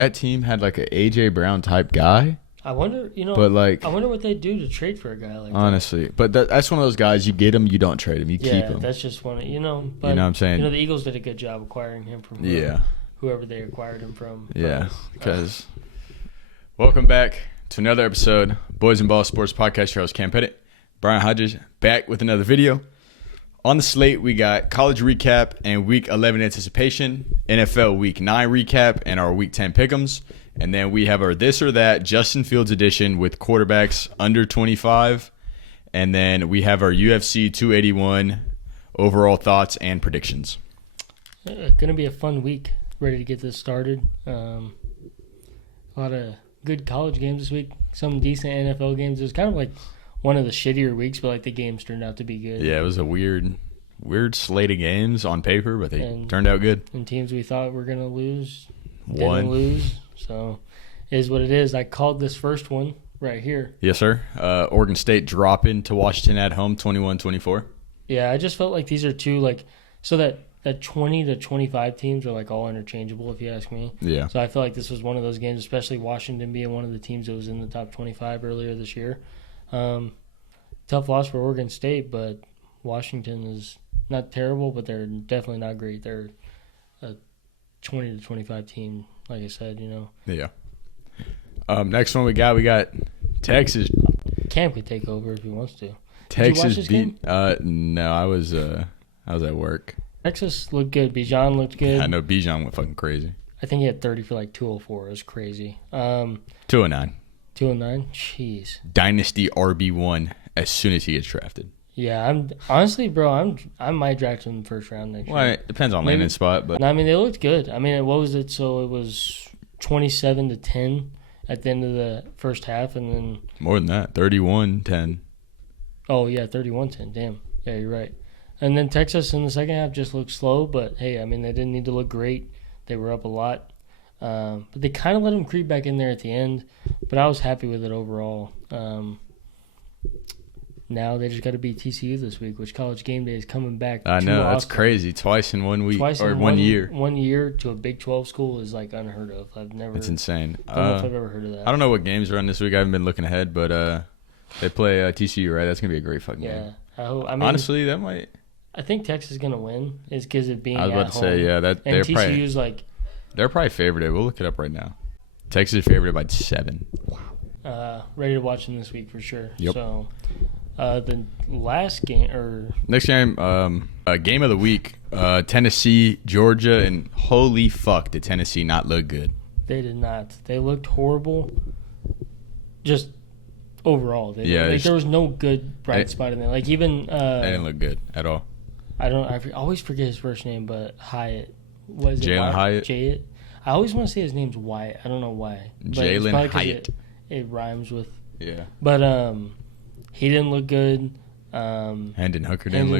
that team had like a AJ Brown type guy. I wonder, but like, I wonder what they'd do to trade for a guy like that. Honestly, but that's one of those guys, you get him, you don't trade him, you keep him. Yeah, that's just one, But, you know what I'm saying? The Eagles did a good job acquiring him from whoever they acquired him from. Yeah, because welcome back to another episode, Boys and Ball Sports Podcast. Your host, Cam Pettit, Brian Hodges, back with another video. On the slate, we got college recap and Week 11 anticipation, NFL Week 9 recap, and our Week 10 pick'ems. And then we have our This or That Justin Fields edition with quarterbacks under 25. And then we have our UFC 281 overall thoughts and predictions. Going to be a fun week. Ready to get this started. A lot of good college games this week. Some decent NFL games. It was kind of like one of the shittier weeks, but like the games turned out to be good. Yeah, it was a weird slate of games on paper, but they turned out good. And teams we thought were going to lose didn't lose. So it is what it is. I called this first one right here. Yes, sir. Oregon State dropping to Washington at home, 21-24. Yeah, I just felt like these are two, like, so that 20 to 25 teams are like all interchangeable, if you ask me. Yeah. So I feel like this was one of those games, especially Washington being one of the teams that was in the top 25 earlier this year. Tough loss for Oregon State, but Washington is not terrible, but they're definitely not great. They're a 20 to 25 team, like I said, Yeah. Next one we got Texas. Cam could take over if he wants to. Texas beat. No, I was at work. Texas looked good. Bijan looked good. I know Bijan went fucking crazy. I think he had 30 for like 204. It was crazy. 209. 209. Jeez. Dynasty RB1 as soon as he gets drafted. Yeah, I might draft him in the first round next year. Well, it depends on landing spot, but no, I mean they looked good. I mean, what was it? So it was 27-10 at the end of the first half, and then more than that, 31-10. Oh yeah, 31-10. Damn. Yeah, you're right. And then Texas in the second half just looked slow, but hey, I mean they didn't need to look great. They were up a lot, but they kind of let them creep back in there at the end. But I was happy with it overall. Now they just got to beat TCU this week, which College Game Day is coming back. I know, that's crazy. Twice in 1 week or 1 year. 1 year to a Big 12 school is like unheard of. It's insane. I don't know if I've ever heard of that. I don't know what games are on this week. I haven't been looking ahead, but they play TCU, right? That's gonna be a great fucking game. I mean, honestly, that might. I think Texas is gonna win. Is because it being. I was about to say, yeah, that and they're TCU's like. They're probably favored. We'll look it up right now. Texas is favored by 7. Ready to watch them this week for sure. Yep. So. The last game next game, game of the week, Tennessee, Georgia, and holy fuck, did Tennessee not look good? They did not. They looked horrible. Just overall, there was no good bright spot in there. Like even they didn't look good at all. I always forget his first name, but Hyatt. Was it Jalen Hyatt? Jay. I always want to say his name's Wyatt. I don't know why. Jalen Hyatt. It rhymes with. Yeah. But he didn't look good. Hendon Hooker didn't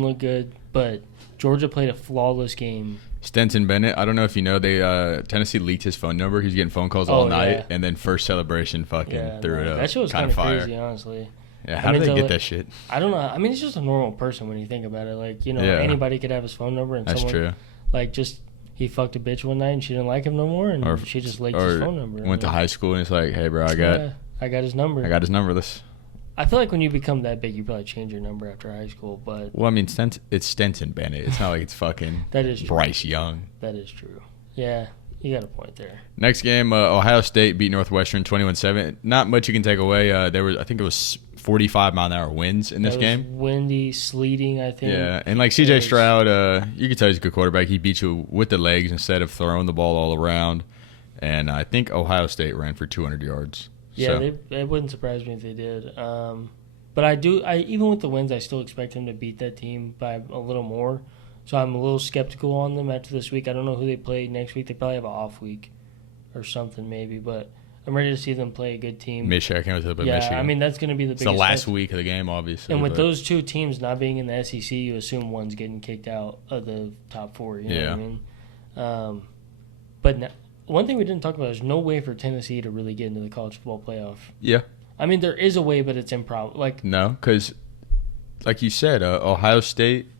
look good. But Georgia played a flawless game. Stetson Bennett, I don't know if you know, Tennessee leaked his phone number. He's getting phone calls all night, and then first celebration fucking threw it up. That shit was kind of crazy, honestly. Yeah, how did they get that shit? I don't know. I mean, he's just a normal person when you think about it. Like, anybody could have his phone number, and that's true. Like, just he fucked a bitch one night and she didn't like him no more, and she just leaked his phone number. Went to high school and it's like, hey, bro, I got his number. This. I feel like when you become that big, you probably change your number after high school. But well, I mean, it's Stetson Bennett. It's not like it's fucking that is true. Bryce Young. That is true. Yeah, you got a point there. Next game, Ohio State beat Northwestern 21-7. Not much you can take away. I think it was 45-mile-an-hour winds in this game. Windy, sleeting, I think. Yeah, and like C.J. Stroud, you can tell he's a good quarterback. He beat you with the legs instead of throwing the ball all around. And I think Ohio State ran for 200 yards. Yeah, it wouldn't surprise me if they did. But I even with the wins, I still expect them to beat that team by a little more. So I'm a little skeptical on them after this week. I don't know who they play next week. They probably have an off week or something maybe. But I'm ready to see them play a good team. Michigan, I can't wait to play Michigan. Yeah, I mean, that's going to be the biggest. It's the last week of the game, obviously. And with those two teams not being in the SEC, you assume one's getting kicked out of the top 4. You know what I mean? But one thing we didn't talk about is no way for Tennessee to really get into the college football playoff. Yeah. I mean, there is a way, but it's improbable. No, because, like you said, Ohio State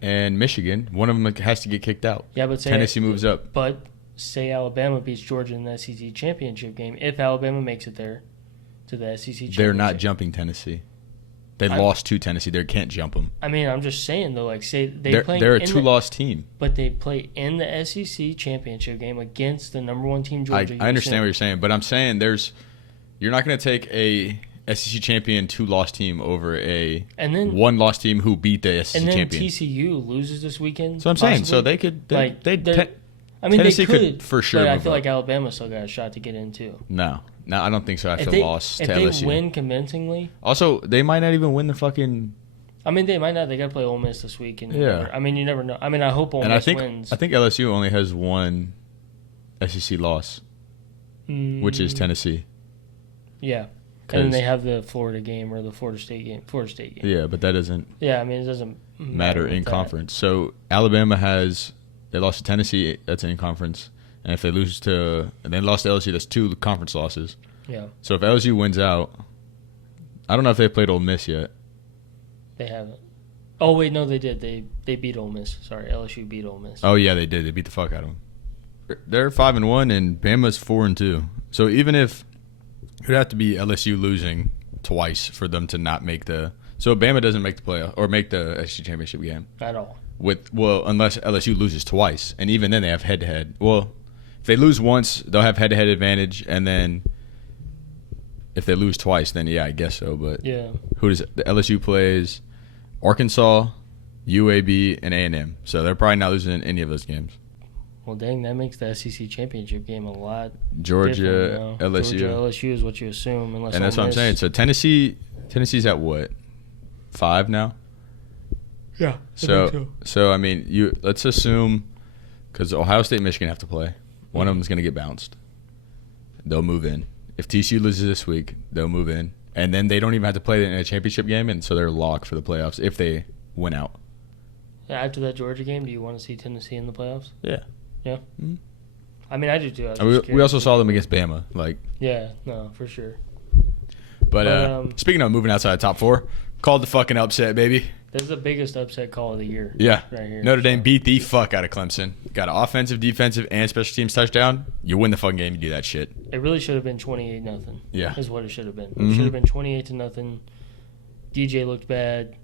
and Michigan, one of them has to get kicked out. Yeah, but Tennessee moves up. But say Alabama beats Georgia in the SEC championship game, if Alabama makes it there to the SEC championship. They're not jumping Tennessee. They lost to Tennessee. They can't jump them. I mean, I'm just saying, though, like, say they're a two-loss team. But they play in the SEC championship game against the number one team, Georgia. I understand what you're saying, but I'm saying you're not going to take a SEC champion two-loss team over a one-loss team who beat the SEC champion. And then TCU loses this weekend. So I'm saying, so they could. Tennessee they could for sure. But I feel like Alabama still got a shot to get in too. No, I don't think so. After the loss to LSU, if they win convincingly. Also, they might not even win the fucking. I mean, they might not. They got to play Ole Miss this week, and I mean, you never know. I mean, I hope Ole Miss wins. I think LSU only has one SEC loss, which is Tennessee. Yeah. And then they have the Florida game or the Florida State game. Yeah, but that doesn't. Yeah, I mean, it doesn't matter in conference. So Alabama they lost to Tennessee. That's in conference, and if they lose and they lost to LSU, that's 2 conference losses. Yeah. So if LSU wins out, I don't know if they played Ole Miss yet. They haven't. Oh wait, no, they did. They beat Ole Miss. Sorry, LSU beat Ole Miss. Oh yeah, they did. They beat the fuck out of them. They're 5-1, and Bama's 4-2. So even if it would have to be LSU losing twice for them to not make the. So Bama doesn't make the playoff or make the SEC championship game at all. Unless LSU loses twice, and even then they have head-to-head. Well, if they lose once, they'll have head-to-head advantage, and then if they lose twice, then yeah, I guess so. But yeah, the LSU plays Arkansas, UAB, and A&M, so they're probably not losing any of those games. Well, dang, that makes the SEC championship game a lot. Georgia, LSU. Georgia, LSU is what you assume, and that's what I'm saying. So Tennessee's at what, 5 now? Yeah. So I mean, let's assume because Ohio State and Michigan have to play. One of them's going to get bounced. They'll move in. If TCU loses this week, they'll move in, and then they don't even have to play in a championship game, and so they're locked for the playoffs if they win out. Yeah, after that Georgia game, do you want to see Tennessee in the playoffs? Yeah. Yeah. Mm-hmm. I mean, I do too. We also saw them against Bama, Yeah, no, for sure. But speaking of moving outside the top 4, called the fucking upset, baby. This is the biggest upset call of the year. Yeah. Right here. Notre Dame beat the fuck out of Clemson. Got an offensive, defensive, and special teams touchdown. You win the fucking game, you do that shit. It really should have been 28-0. Yeah. Is what it should have been. It should have been 28-0. DJ looked bad.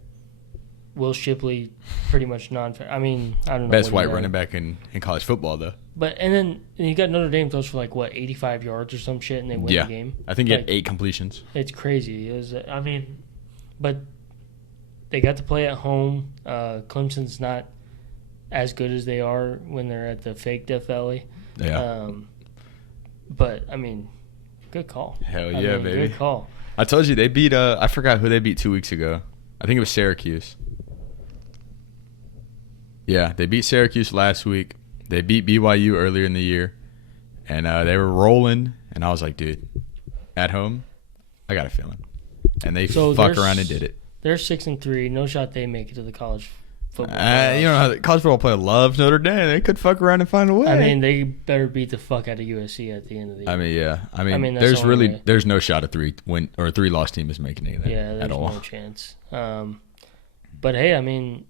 Will Shipley, pretty much I mean, I don't know. Best white running back in college football, though. But and then you got Notre Dame throws for 85 yards or some shit, and they win the game. I think he had 8 completions. It's crazy. But they got to play at home. Clemson's not as good as they are when they're at the fake Death Valley. Yeah. But I mean, good call. Hell yeah, baby. Good call. I told you they beat. I forgot who they beat 2 weeks ago. I think it was Syracuse. Yeah, they beat Syracuse last week. They beat BYU earlier in the year, and they were rolling. And I was like, dude, at home, I got a feeling. And they fucked around and did it. They're 6-3. No shot they make it to the college football. You know how the college football player loves Notre Dame. They could fuck around and find a way. I mean, they better beat the fuck out of USC at the end of the year. I mean, yeah. I mean there's no shot a 3-loss team is making anything. Yeah, there's at all. No chance. But hey, I mean,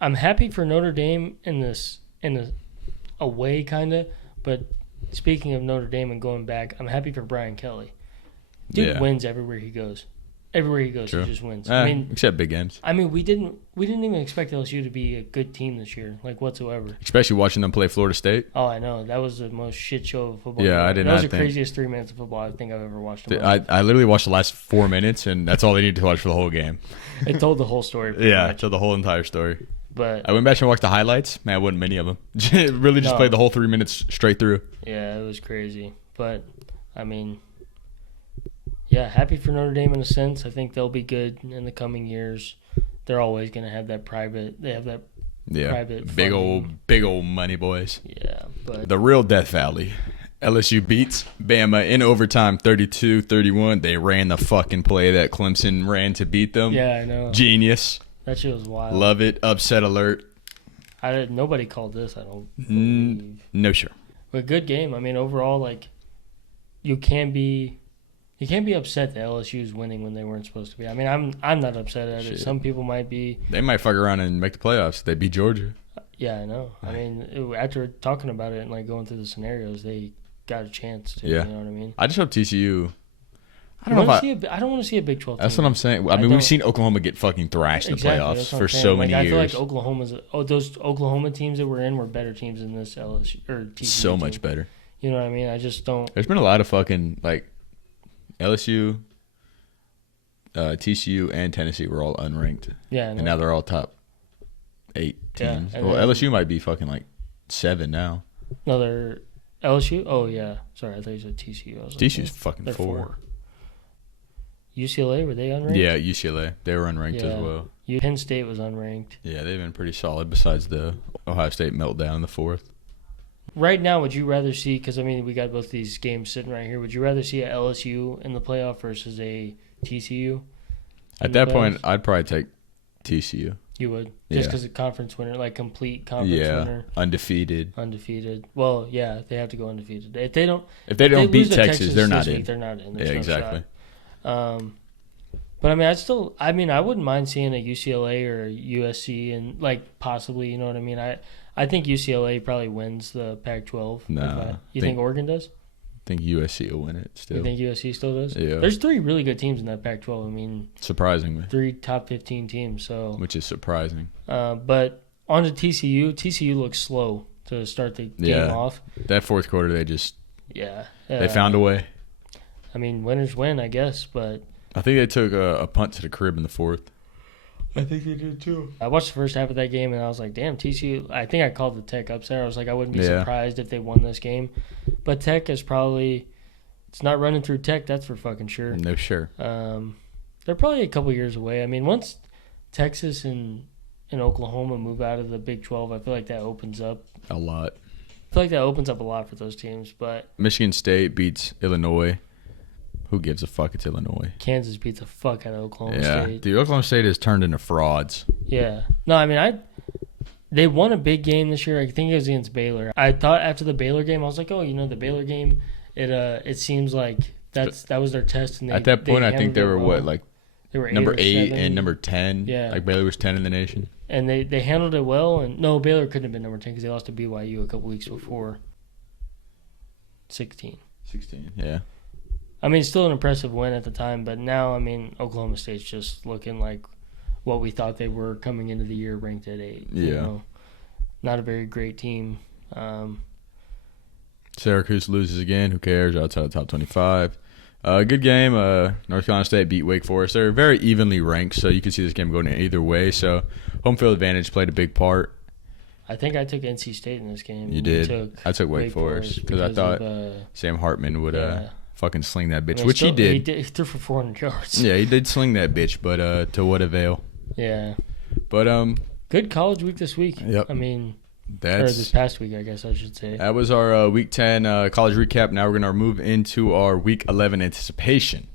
I'm happy for Notre Dame in a way, kind of. But speaking of Notre Dame and going back, I'm happy for Brian Kelly. Dude wins everywhere he goes. Everywhere he goes, True. he just wins. Except big games. I mean, we didn't even expect LSU to be a good team this year, whatsoever. Especially watching them play Florida State. Oh, I know. That was the most shit show of football. Yeah, I did not think. That was the craziest 3 minutes of football I think I've ever watched. I literally watched the last 4 minutes, and that's all they needed to watch for the whole game. It told the whole story. It told the whole entire story. But I went back and watched the highlights. Man, I wasn't many of them. Really just played the whole 3 minutes straight through. Yeah, it was crazy. But, I mean, yeah, happy for Notre Dame in a sense. I think they'll be good in the coming years. They're always going to have that private. They have that private. Big old money boys. Yeah, but the real Death Valley. LSU beats Bama in overtime 32-31. They ran the fucking play that Clemson ran to beat them. Yeah, I know. Genius. That shit was wild. Love it. Upset alert. Nobody called this, I don't believe. No, sure. But good game. I mean, overall, you can't be upset that LSU is winning when they weren't supposed to be. I mean, I'm not upset at it. Some people might be. They might fuck around and make the playoffs. They beat Georgia. Yeah, I know. I mean, after talking about it and like going through the scenarios, they got a chance to. Yeah. You know what I mean? I just hope TCU. I I don't know if don't want to see a Big 12 team. That's what I'm saying. I mean, we've seen Oklahoma get fucking thrashed in the playoffs for so many years. I feel like those Oklahoma teams that we're in were better teams than this LSU or TCU So team. much better. You know what I mean? I just don't. There's been a lot of fucking like LSU, TCU, and Tennessee were all unranked. Yeah, and now they're all top 8 teams. Yeah, Well, LSU might be fucking like 7 now. No, they're LSU. Oh yeah, sorry, I thought you said TCU. I was like, TCU's fucking they're 4. UCLA, were they unranked? Yeah, UCLA. They were unranked as well. Penn State was unranked. Yeah, they've been pretty solid besides the Ohio State meltdown in the 4th. Right now, would you rather see, because I mean, we got both these games sitting right here, would you rather see a LSU in the playoff versus a TCU? At that point, I'd probably take TCU. You would? Just because of conference winner, like complete conference winner. Undefeated. Well, yeah, they have to go undefeated. If they don't beat Texas, they're not in. They're not in. Yeah, exactly. But I mean, I wouldn't mind seeing a UCLA or a USC and like possibly, you know what I mean? I think UCLA probably wins the Pac-12. No. You think Oregon does? I think USC will win it still. You think USC still does? Yeah. There's 3 really good teams in that Pac-12. I mean, surprisingly. 3 top 15 teams. So which is surprising. But on to TCU. TCU looks slow to start the game off. That 4th quarter, they just they found a way. I mean, winners win, I guess, but I think they took a punt to the crib in the 4th. I think they did too. I watched the first half of that game and I was like, damn, TCU. I think I called the Tech upset. I was like, I wouldn't be surprised if they won this game. But Tech is probably, it's not running through Tech, that's for fucking sure. No, sure. They're probably a couple years away. I mean, once Texas and Oklahoma move out of the Big 12, I feel like that opens up a lot. I feel like that opens up a lot for those teams. But Michigan State beats Illinois. Who gives a fuck? It's Illinois. Kansas beats the fuck out of Oklahoma State. Dude, Oklahoma State has turned into frauds. Yeah. No, I mean, they won a big game this year. I think it was against Baylor. I thought after the Baylor game, I was like, oh, the Baylor game, it seems like that was their test. And at that point, I think they were they were number 8 and number 10. Yeah. Like Baylor was 10 in the nation. And they handled it well. And no, Baylor couldn't have been number 10 because they lost to BYU a couple weeks before. 16, yeah. I mean, still an impressive win at the time, but now, I mean, Oklahoma State's just looking like what we thought they were coming into the year, ranked at 8. Yeah. Not a very great team. Syracuse loses again. Who cares? Outside the top 25. Good game. North Carolina State beat Wake Forest. They're very evenly ranked, so you can see this game going either way. So home field advantage played a big part. I think I took NC State in this game. You did? I took Wake Forest because I thought Sam Hartman would fucking sling that bitch, which he did. He threw for 400 yards. Yeah, he did sling that bitch, but to what avail? Yeah. But good college week this week. Yep. I mean, or this past week, I guess I should say. That was our Week 10 college recap. Now we're going to move into our Week 11 anticipation.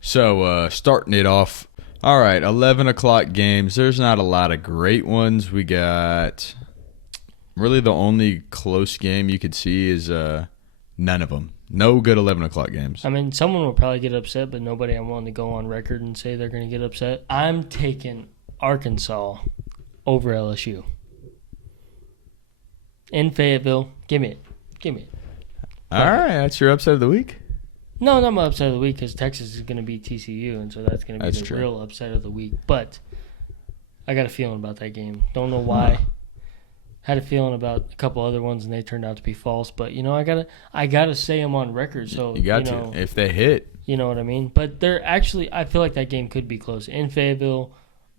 So starting it off, all right, 11 o'clock games. There's not a lot of great ones. We got really the only close game you could see is none of them. No good 11 o'clock games. I mean, someone will probably get upset, but nobody I'm willing to go on record and say they're going to get upset. I'm taking Arkansas over LSU. In Fayetteville. Give me it. All right, that's your upset of the week? No, not my upset of the week because Texas is going to beat TCU, and so that's going to be the real upset of the week. But I got a feeling about that game. Don't know why. Had a feeling about a couple other ones, and they turned out to be false. But I gotta say them on record. So you got to if they hit. You know what I mean? But they're actually, I feel like that game could be close. In Fayetteville,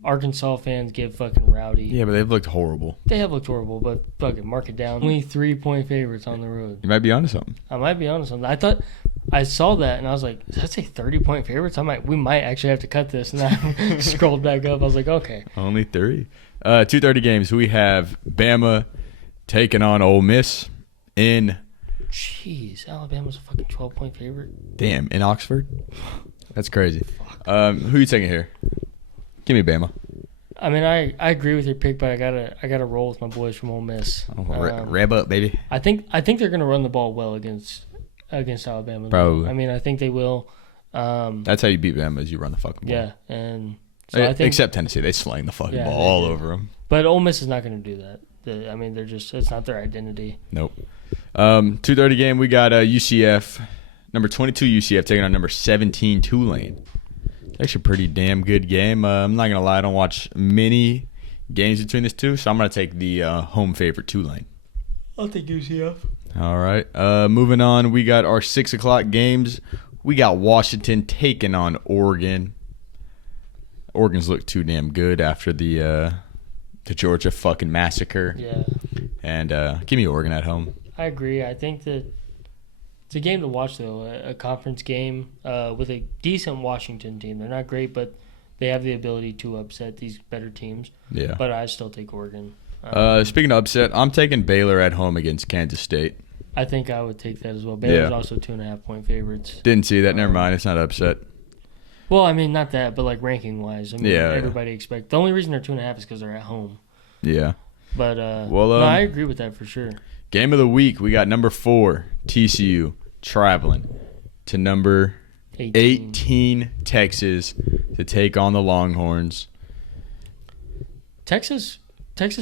Arkansas fans get fucking rowdy. Yeah, but they've looked horrible. They have looked horrible, but fucking mark it down. Only 3-point favorites on the road. You might be onto something. I might be onto something. I thought I saw that and I was like, does that say 30-point favorites? We might actually have to cut this. And I scrolled back up. I was like, okay. Only 3. 2:30 games. We have Bama taking on Ole Miss in. Jeez, Alabama's a fucking 12-point favorite. Damn, in Oxford? That's crazy. Who are you taking here? Give me Bama. I mean, I agree with your pick, but I gotta roll with my boys from Ole Miss. Rev up, baby. I think they're gonna run the ball well against Alabama. Probably. I mean, I think they will. That's how you beat Bama is you run the fucking ball. Yeah, and so I think, except Tennessee, they slang the fucking ball all over them. But Ole Miss is not going to do that. They're just, it's not their identity. Nope. 2:30 game, we got UCF, number 22 UCF taking on number 17 Tulane. It's actually a pretty damn good game. I'm not going to lie, I don't watch many games between these two, so I'm going to take the home favorite Tulane. I'll take UCF. All right. Moving on, we got our 6 o'clock games. We got Washington taking on Oregon. Oregon's looked too damn good after the Georgia fucking massacre. Yeah. And give me Oregon at home. I agree. I think that it's a game to watch, though. A conference game with a decent Washington team. They're not great, but they have the ability to upset these better teams. Yeah. But I still take Oregon. Speaking of upset, I'm taking Baylor at home against Kansas State. I think I would take that as well. Baylor's also 2.5-point favorites. Didn't see that. Never mind. It's not upset. Well, I mean, not that, but like ranking-wise. I mean, Yeah, everybody expects. The only reason they're 2.5 is because they're at home. Yeah. But no, I agree with that for sure. Game of the week, we got number 4, TCU, traveling to number 18 Texas to take on the Longhorns. Texas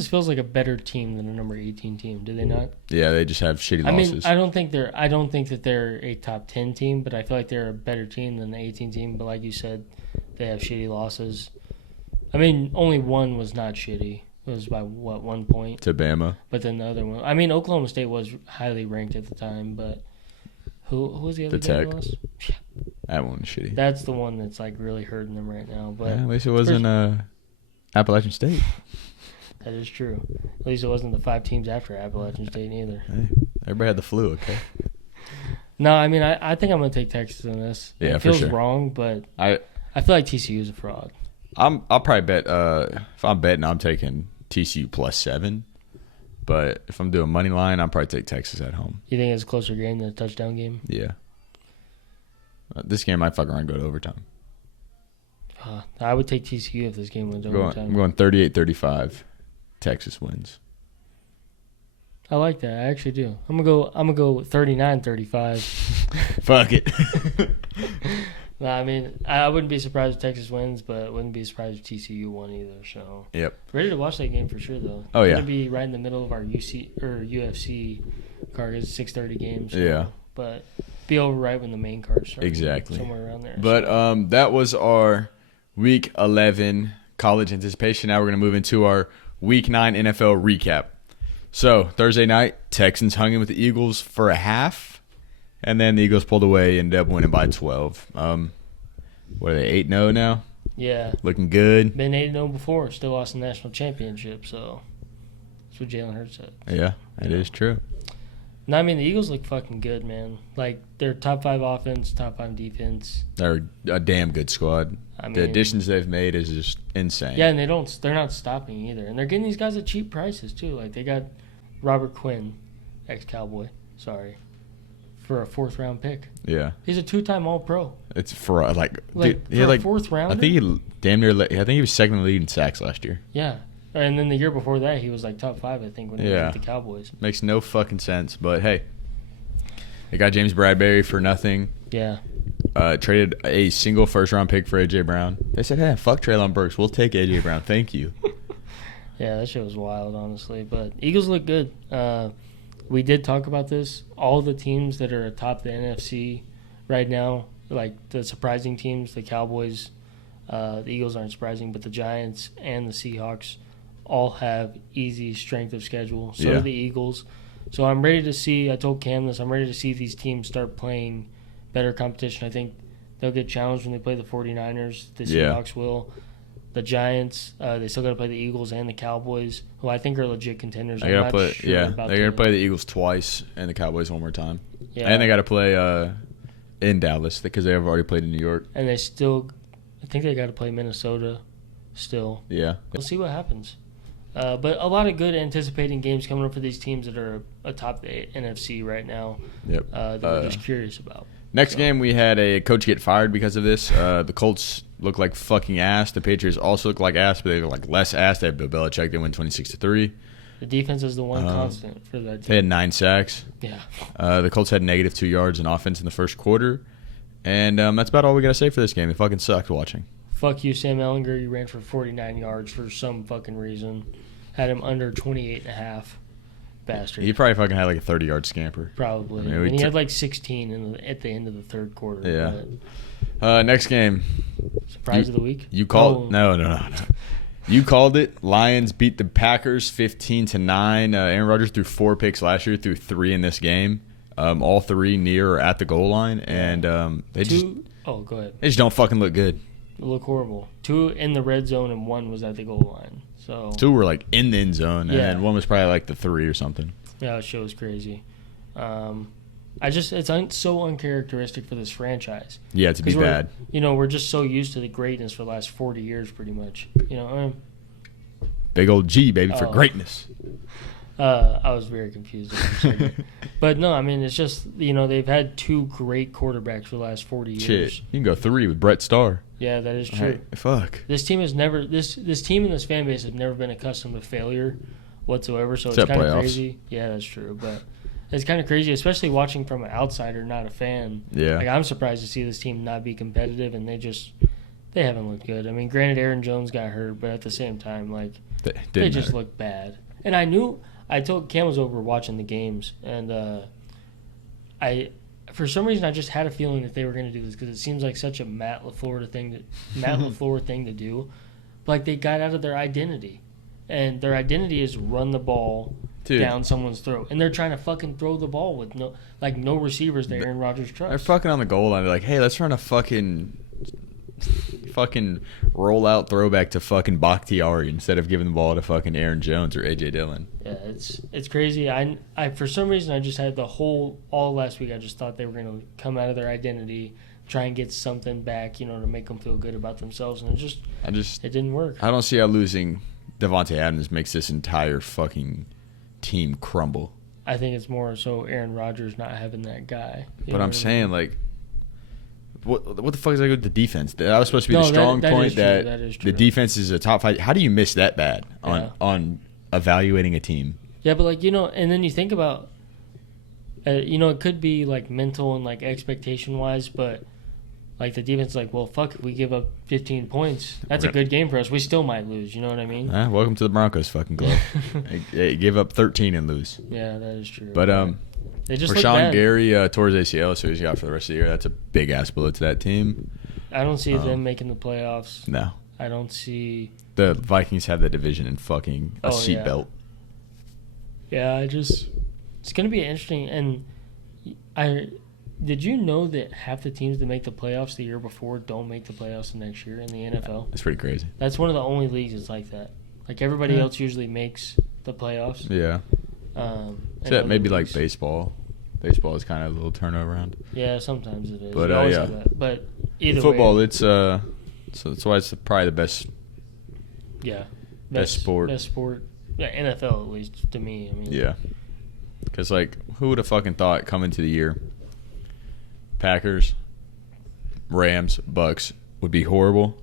feels like a better team than a number 18 team. Do they not? Yeah, they just have shitty losses. I mean, I don't think that they're a top 10 team, but I feel like they're a better team than the 18 team. But like you said, they have shitty losses. I mean, only one was not shitty. It was by, 1 point? To Bama. But then the other one. I mean, Oklahoma State was highly ranked at the time, but who was the other The guy Tech. that lost? Yeah. That one was shitty. That's the one that's like really hurting them right now. But Yeah, at least it wasn't Appalachian State. that is true. At least it wasn't the 5 teams after Appalachian State either. Hey, everybody had the flu, okay? No, I mean, I think I'm going to take Texas in this. Yeah, it for feels sure. wrong, but I feel like TCU is a fraud. I'll probably bet if I'm betting, I'm taking TCU plus 7. But if I'm doing money line, I'll probably take Texas at home. You think it's a closer game than a touchdown game? Yeah. This game might fuck around and go to overtime. I would take TCU if this game went to overtime. I'm going 38-35. Texas wins. I like that. I actually do. I'm gonna go 39-35. Fuck it. No, I mean, I wouldn't be surprised if Texas wins, but wouldn't be surprised if TCU won either. So Yep. ready to watch that game for sure, though. Oh, yeah. It's gonna be right in the middle of our UFC card. It's a 6:30 game. So, Yeah. But be over right when the main card starts. Exactly. Somewhere around there. But that was our Week 11 college anticipation. Now we're going to move into our Week 9 NFL recap. So Thursday night, Texans hung in with the Eagles for a half, and then the Eagles pulled away and ended up winning by 12. What are they, 8-0 now? Yeah. Looking good. Been 8-0 before. Still lost the national championship. So that's what Jalen Hurts said. Yeah, that is true. No, I mean, the Eagles look fucking good, man. Like, they're top 5 offense, top 5 defense. They're a damn good squad. I mean, The additions they've made is just insane. Yeah, and they're not stopping either. And they're getting these guys at cheap prices, too. Like, they got Robert Quinn, ex-Cowboy, for a 4th-round pick. Yeah. He's a 2-time All-Pro. It's for, dude, he for had, a 4th rounder? I think he damn near, I think he was second in the league in sacks last year. Yeah. And then the year before that, he was, like, top 5, I think, when he was with the Cowboys. Makes no fucking sense, but hey. They got James Bradbury for nothing. Yeah. Traded a single first-round pick for A.J. Brown. They said, hey, fuck Treylon Burks. We'll take A.J. Brown. Thank you. Yeah, that shit was wild, honestly. But Eagles look good. We did talk about this. All the teams that are atop the NFC right now, like the surprising teams, the Cowboys, the Eagles aren't surprising, but the Giants and the Seahawks all have easy strength of schedule. So do the Eagles. So I'm ready to see, I told Cam this, I'm ready to see these teams start playing better competition. I think they'll get challenged when they play the 49ers. The Seahawks will. The Giants, they still got to play the Eagles and the Cowboys, who I think are legit contenders. They got to play the Eagles twice and the Cowboys one more time. Yeah. And they got to play in Dallas because they have already played in New York. And I think they got to play Minnesota still. Yeah. We'll see what happens. But a lot of good anticipating games coming up for these teams that are atop the NFC right now. Yep. That we're just curious about. Next game, we had a coach get fired because of this. The Colts look like fucking ass. The Patriots also look like ass, but they look like less ass. They have Bill Belichick. They win 26-3. The defense is the one constant for that team. They had 9 sacks. Yeah. The Colts had negative 2 yards in offense in the first quarter. And that's about all we got to say for this game. It fucking sucked watching. Fuck you, Sam Ellinger. You ran for 49 yards for some fucking reason. had him under 28.5. Bastard. He probably fucking had like a 30-yard scamper. Probably. I mean, And he had like 16 at the end of the third quarter. Yeah. Next game. Surprise of the week? You called No. You called it. Lions beat the Packers 15-9. Aaron Rodgers threw 4 picks last year, threw 3 in this game. All 3 near or at the goal line, and they go ahead. They just don't fucking look good. They look horrible. 2 in the red zone and 1 was at the goal line. So 2 were like in the end zone, and 1 was probably like the 3 or something. Yeah, it shows crazy. It's so uncharacteristic for this franchise. Yeah, to be bad. We're just so used to the greatness for the last 40 years, pretty much. Big old G, baby, for greatness. I was very confused. But no, I mean, it's just, they've had 2 great quarterbacks for the last 40 years. Shit, you can go 3 with Brett Starr. Yeah, that is true. Right. Fuck. This team has never, this team and this fan base have never been accustomed to failure whatsoever, so it's kind of crazy. Yeah, that's true, but it's kind of crazy, especially watching from an outsider, not a fan. Yeah. Like, I'm surprised to see this team not be competitive, and they haven't looked good. I mean, granted, Aaron Jones got hurt, but at the same time, like, they just look bad. And I told Cam was over watching the games, and for some reason I just had a feeling that they were going to do this because it seems like such a Matt LaFleur thing to do. But like, they got out of their identity, and their identity is run the ball down someone's throat, and they're trying to fucking throw the ball with no receivers that Aaron Rodgers trusts. They're fucking on the goal line. They're like, hey, let's run a fucking roll out throwback to fucking Bakhtiari instead of giving the ball to fucking Aaron Jones or AJ Dillon. Yeah, it's crazy. I for some reason I just had all last week I just thought they were going to come out of their identity, try and get something back, to make them feel good about themselves, and it didn't work. I don't see how losing Devontae Adams makes this entire fucking team crumble. I think it's more so Aaron Rodgers not having that guy. But I'm saying, like, what the fuck is that with the defense? That was supposed to be the strong point that the defense is a top 5. How do you miss that bad on evaluating a team? Yeah, but like, and then you think about, it could be like mental and like expectation wise, but like the defense is like, well, fuck, if we give up 15 points, that's a good game for us. We still might lose. You know what I mean? Welcome to the Broncos fucking club. They give up 13 and lose. Yeah, that is true. But they just Rashawn Gary tore his ACL, so he's got for the rest of the year. That's a big ass blow to that team. I don't see them making the playoffs. No. I don't see. The Vikings have that division in fucking a seatbelt. Yeah, it's going to be interesting. And did you know that half the teams that make the playoffs the year before don't make the playoffs the next year in the NFL? That's pretty crazy. That's one of the only leagues that's like that. Like, everybody else usually makes the playoffs. Yeah. Except maybe like baseball. Baseball is kind of a little turnaround. Yeah, sometimes it is. But But either football, way, it's so that's why it's probably the best. Yeah. Best sport. Best sport. Yeah, NFL at least to me. I mean. Yeah. Because like, who would have fucking thought coming to the year, Packers, Rams, Bucks would be horrible,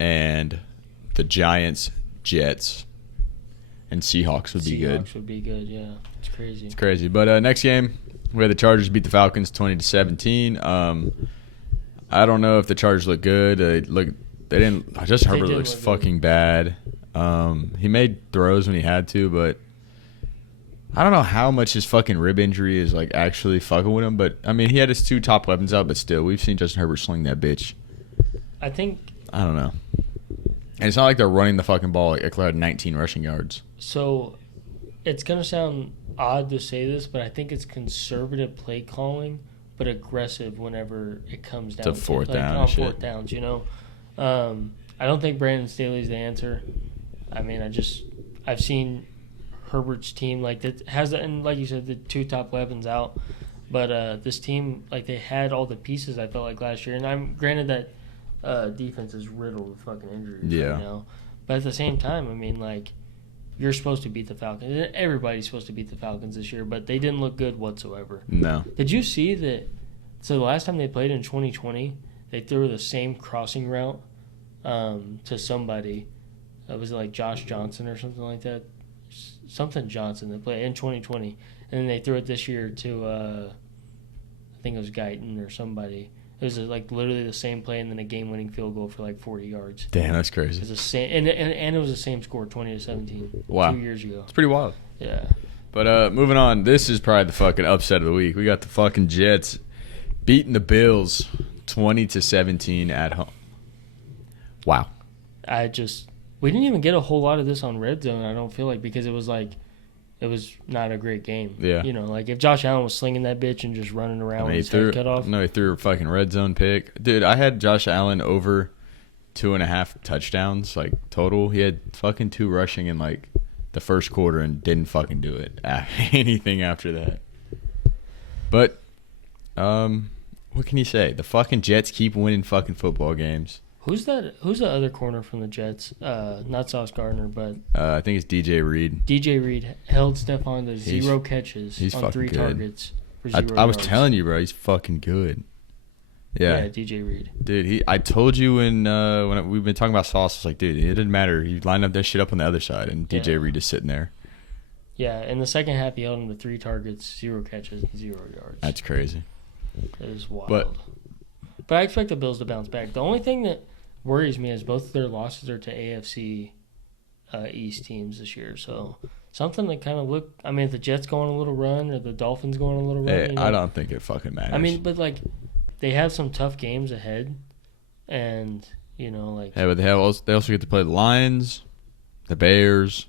and the Giants, Jets, and Seahawks would be good. Seahawks would be good, yeah. It's crazy. It's crazy. But next game, we had the Chargers beat the Falcons 20-17. I don't know if the Chargers look good. They didn't. Justin Herbert looks fucking bad. He made throws when he had to, but I don't know how much his fucking rib injury is like actually fucking with him. But I mean, he had his 2 top weapons out, but still, we've seen Justin Herbert sling that bitch. I don't know. And it's not like they're running the fucking ball. Like Eckler had 19 rushing yards. So it's gonna sound odd to say this, but I think it's conservative play calling, but aggressive whenever it comes down to fourth down on and fourth shit. downs. I don't think Brandon Staley's the answer. I mean, I've seen Herbert's team like that has, and like you said, the 2 top weapons out. But this team, like, they had all the pieces, I felt like, last year. And I'm granted that defense is riddled with fucking injuries right now. But at the same time, I mean, like, you're supposed to beat the Falcons. Everybody's supposed to beat the Falcons this year, but they didn't look good whatsoever. No. Did you see that? So the last time they played in 2020, they threw the same crossing route to somebody. Was it like Josh Johnson or something like that? Something Johnson that played in 2020. And then they threw it this year to, I think it was Guyton or somebody. It was like literally the same play and then a game-winning field goal for like 40 yards. Damn, that's crazy. It was the same, and it was the same score, 20-17. Wow. 2 years ago. It's pretty wild. Yeah. But moving on, this is probably the fucking upset of the week. We got the fucking Jets beating the Bills 20-17 at home. Wow. We didn't even get a whole lot of this on Red Zone, I don't feel like, because it was not a great game. Yeah. You know, like if Josh Allen was slinging that bitch and just running around with his head cut off. No, he threw a fucking red zone pick. Dude, I had Josh Allen over 2.5 touchdowns, like, total. He had fucking 2 rushing in, like, the first quarter and didn't fucking do it. Anything after that. But, what can you say? The fucking Jets keep winning fucking football games. Who's the other corner from the Jets? Not Sauce Gardner, but I think it's DJ Reed. DJ Reed held Stephon to 0 catches on 3 good. targets for 0 I was yards. telling you, bro, he's fucking good. Yeah, DJ Reed. Dude, I told you when we've been talking about Sauce, I was like, dude, it didn't matter. He lined up that shit up on the other side, and DJ Reed is sitting there. Yeah, in the second half, he held him to 3 targets, 0 catches, 0 yards. That's crazy. That is wild. But I expect the Bills to bounce back. The only thing that worries me is both of their losses are to AFC East teams this year. So something that kind of look. I mean, if the Jets go on a little run or the Dolphins go on a little run. Hey, I don't think it fucking matters. I mean, but like they have some tough games ahead, and like. Yeah, but they also get to play the Lions, the Bears,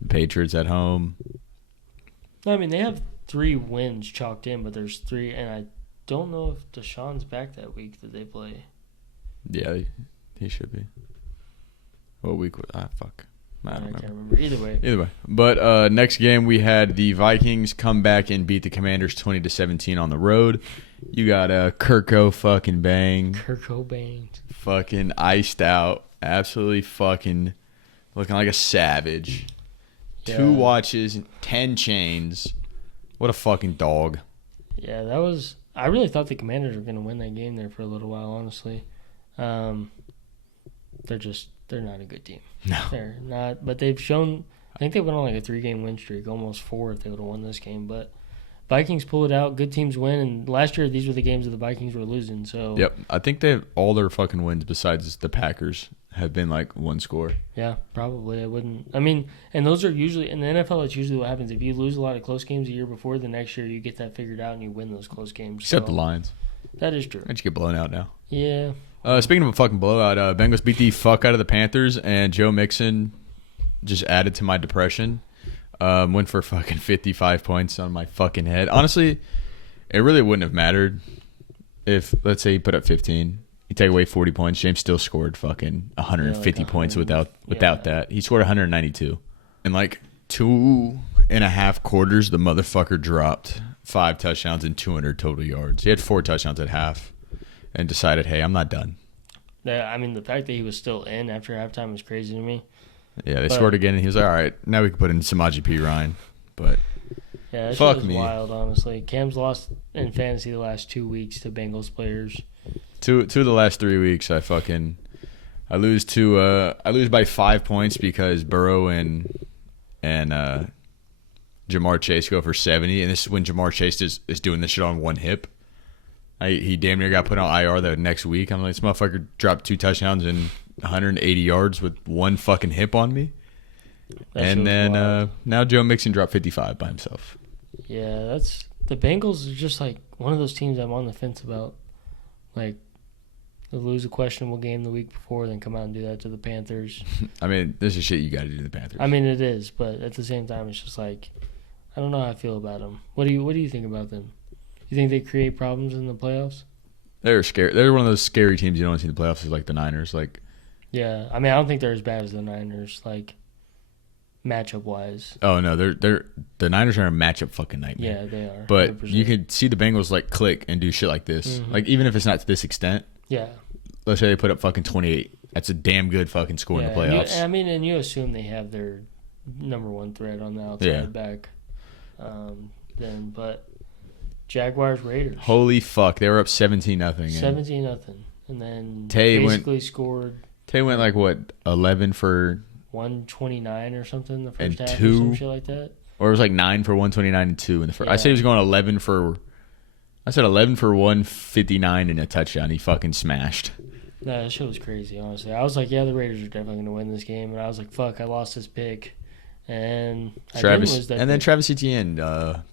the Patriots at home. I mean, they have 3 wins chalked in, but there's 3, and I don't know if Deshaun's back that week that they play. Yeah, he should be. What week was fuck. I don't can't remember. Either way. But next game we had the Vikings come back and beat the Commanders 20-17 on the road. You got Kirko fucking bang. Kirko bang. Fucking iced out. Absolutely fucking looking like a savage. Yeah. 2 watches, 10 chains. What a fucking dog. Yeah, that was. I really thought the Commanders were going to win that game there for a little while, honestly. They're not a good team. No. They're not. But they've shown. I think they went on like a 3-game win streak, almost 4 if they would have won this game. But Vikings pull it out. Good teams win. And last year, these were the games that the Vikings were losing. So. Yep. I think they have all their fucking wins besides the Packers have been like 1 score. Yeah, probably. I wouldn't. I mean, and those are usually in the NFL. It's usually what happens if you lose a lot of close games the year before. The next year, you get that figured out and you win those close games. Except the Lions. That is true. They just get blown out now. Yeah. Speaking of a fucking blowout, Bengals beat the fuck out of the Panthers, and Joe Mixon just added to my depression. Went for fucking 55 points on my fucking head. Honestly, it really wouldn't have mattered if, let's say, he put up 15. You take away 40 points, James still scored fucking 150 points without that. He scored 192. In like 2.5 quarters, the motherfucker dropped 5 touchdowns and 200 total yards. He had 4 touchdowns at half and decided, hey, I'm not done. Yeah, I mean, the fact that he was still in after halftime was crazy to me. Yeah, they scored again, and he was like, all right, now we can put in Samaje P. Ryan. But yeah, that fuck shit was me. wild, honestly. Cam's lost in fantasy the last 2 weeks to Bengals players. Two of the last 3 weeks, I lose by 5 points because Burrow and Jamar Chase go for 70, and this is when Jamar Chase is doing this shit on one hip. He damn near got put on IR the next week. I'm like, this motherfucker dropped 2 touchdowns and 180 yards with one fucking hip on me. And then now Joe Mixon dropped 55 by himself. Yeah, the Bengals are just like one of those teams I'm on the fence about. Like, they'll lose a questionable game the week before, then come out and do that to the Panthers. I mean, this is shit you got to do to the Panthers. I mean, it is, but at the same time, it's just like, I don't know how I feel about them. What do you think about them? You think they create problems in the playoffs? They're scary. They're one of those scary teams you don't see in the playoffs. Is like the Niners. Like, yeah, I mean, I don't think they're as bad as the Niners. Like, matchup wise. Oh no, the Niners are a matchup fucking nightmare. Yeah, they are. But 100%. you could see the Bengals like click and do shit like this. Mm-hmm. Like even if it's not to this extent. Yeah. Let's say they put up fucking 28. That's a damn good fucking score in the playoffs. And you assume they have their number 1 threat on the outside back. But Jaguars Raiders. Holy fuck, they were up 17-0. 17-0, and then Tay scored. Tay went like what 11 for 129 or something the first and half 2, or some shit like that. or it was like 9 for 129 and 2 in the first. Yeah. I say he was going 11 for I said 11 for 159 and a touchdown. He fucking smashed. No, that shit was crazy, honestly. I was like, yeah, the Raiders are definitely going to win this game. And I was like, fuck, I lost this pick. And I didn't lose that and then pick. Travis Etienne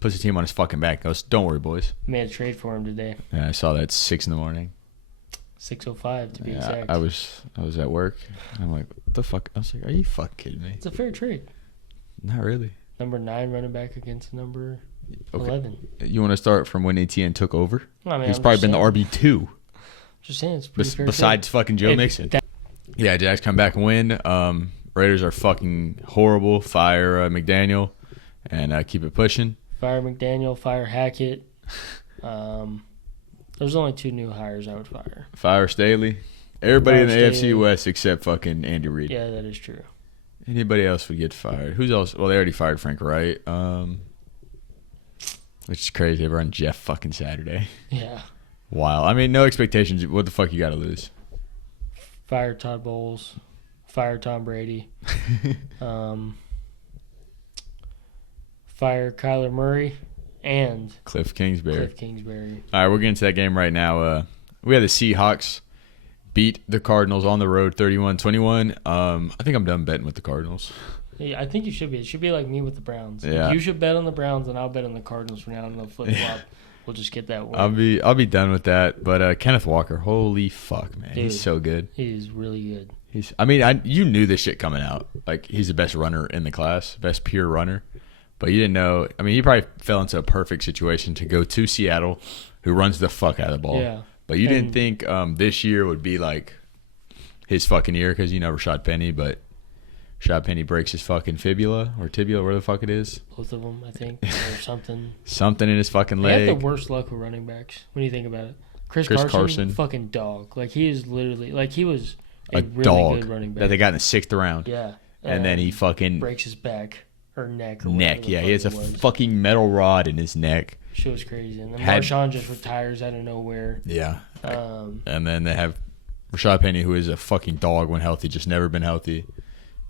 puts the team on his fucking back. Goes, don't worry, boys. Made a trade for him today. Yeah, I saw that at 6 in the morning. 6:05 to be Yeah, exact. I was at work. And I'm like, what the fuck? I was like, are you fucking kidding me? It's a fair trade. Not really. Number 9 running back against number Okay. 11. You want to start from when Etienne took over? I mean, He's I'm probably just been saying. the RB2 Just saying, it's a pretty fair besides fucking Joe If Mixon. that- Yeah, Jags come back and win. Raiders are fucking horrible. Fire McDaniel and keep it pushing. Fire McDaniel, fire Hackett. There's only 2 new hires I would fire. Fire Staley. Everybody in the Fire AFC Staley. West except fucking Andy Reid. Yeah, that is true. Anybody else would get fired. Who's else? Well, they already fired Frank Wright. Which is crazy. They run Jeff fucking Saturday. Yeah. Wow. I mean, no expectations. What the fuck you got to lose? Fire Todd Bowles. Fire Tom Brady. Fire Kyler Murray and Cliff Kingsbury. Cliff Kingsbury. All right, we're getting to that game right now. We had the Seahawks beat the Cardinals on the road 31-21. I think I'm done betting with the Cardinals. Yeah, I think you should be. It should be like me with the Browns. Like, Yeah. you should bet on the Browns, and I'll bet on the Cardinals from now on. They'll flip flop. We'll just get that win. I'll be done with that. But Kenneth Walker, holy fuck, man, Dude. he's so good. He is really good. You knew this shit coming out. Like, he's the best runner in the class, best pure runner. But you didn't know. I mean, he probably fell into a perfect situation to go to Seattle, who runs the fuck out of the ball. Yeah. But you didn't think this year would be like his fucking year because you know Rashad Penny, but Rashad Penny breaks his fucking fibula or tibia, where the fuck it is. Both of them, I think, or something. Something in his fucking They leg. have the worst luck with running backs when you think about it. Chris Carson, fucking dog. Like, he is literally, like, he was a really dog good running back. that they got in the 6th round. Yeah. And then he fucking breaks his back or neck. Or neck. whatever the Yeah, fuck he has a it was. fucking metal rod in his neck. Shit was crazy. And then Had- Marshawn just retires out of nowhere. Yeah. Um, And then they have Rashad Penny, who is a fucking dog when healthy, just never been healthy.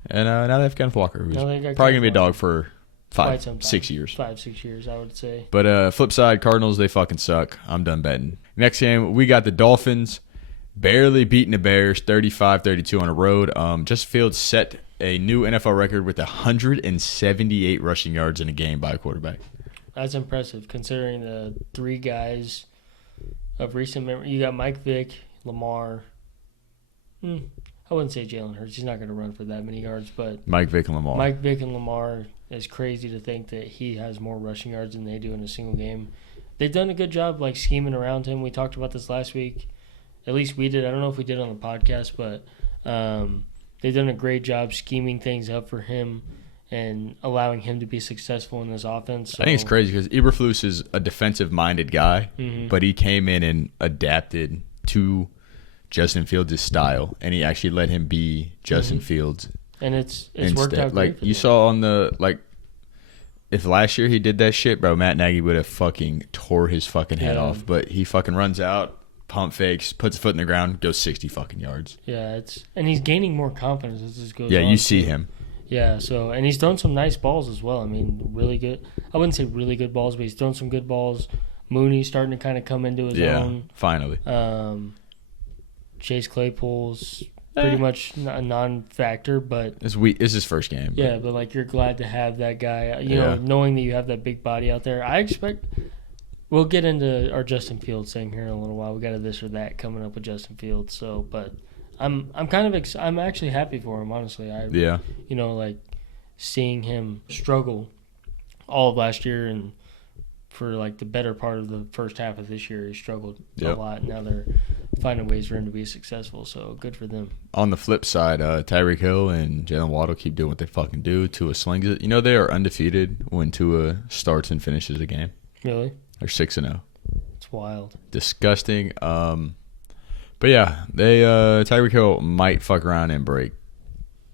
And now they have Kenneth Walker, who's Now they got probably going to be a Kenneth dog for quite some time. 6 years. 5-6 years, I would say. But flip side, Cardinals, they fucking suck. I'm done betting. Next game, we got the Dolphins barely beating the Bears 35-32 on the road. Justin Fields set a new NFL record with 178 rushing yards in a game by a quarterback. That's impressive considering the 3 guys of recent memory. You got Mike Vick, Lamar. I wouldn't say Jalen Hurts. He's not going to run for that many yards, but Mike Vick and Lamar. Mike Vick and Lamar, it's crazy to think that he has more rushing yards than they do in a single game. They've done a good job like scheming around him. We talked about this last week. At least we did. I don't know if we did on the podcast, but they've done a great job scheming things up for him and allowing him to be successful in this offense. So, I think it's crazy because Eberflus is a defensive-minded guy, but he came in and adapted to Justin Fields' style, and he actually let him be Justin Fields. And it's worked out great Like for you them. saw on the if last year he did that shit, bro, Matt Nagy would have fucking tore his fucking head Yeah. off. But he fucking runs out, pump fakes, puts a foot in the ground, goes 60 fucking yards. Yeah, and he's gaining more confidence as this goes on. Yeah, you see too. him. Yeah, and he's thrown some nice balls as well. I mean, really good. I wouldn't say really good balls, but he's thrown some good balls. Mooney's starting to kind of come into his own. Finally. Chase Claypool's pretty much a non-factor, but It's his first game. but- yeah, but like you're glad to have that guy. You Yeah. know, knowing that you have that big body out there. I expect we'll get into our Justin Fields thing here in a little while. We got a this or that coming up with Justin Fields. So, but I'm kind of I'm actually happy for him, honestly. Yeah. You know, like seeing him struggle all of last year and for like the better part of the first half of this year, he struggled a lot. Now they're finding ways for him to be successful. So good for them. On the flip side, Tyreek Hill and Jalen Waddle keep doing what they fucking do. Tua slings it. You know they are undefeated when Tua starts and finishes a game. Really, They're 6-0. it's wild. Disgusting. But yeah, they Tyreek Hill might fuck around and break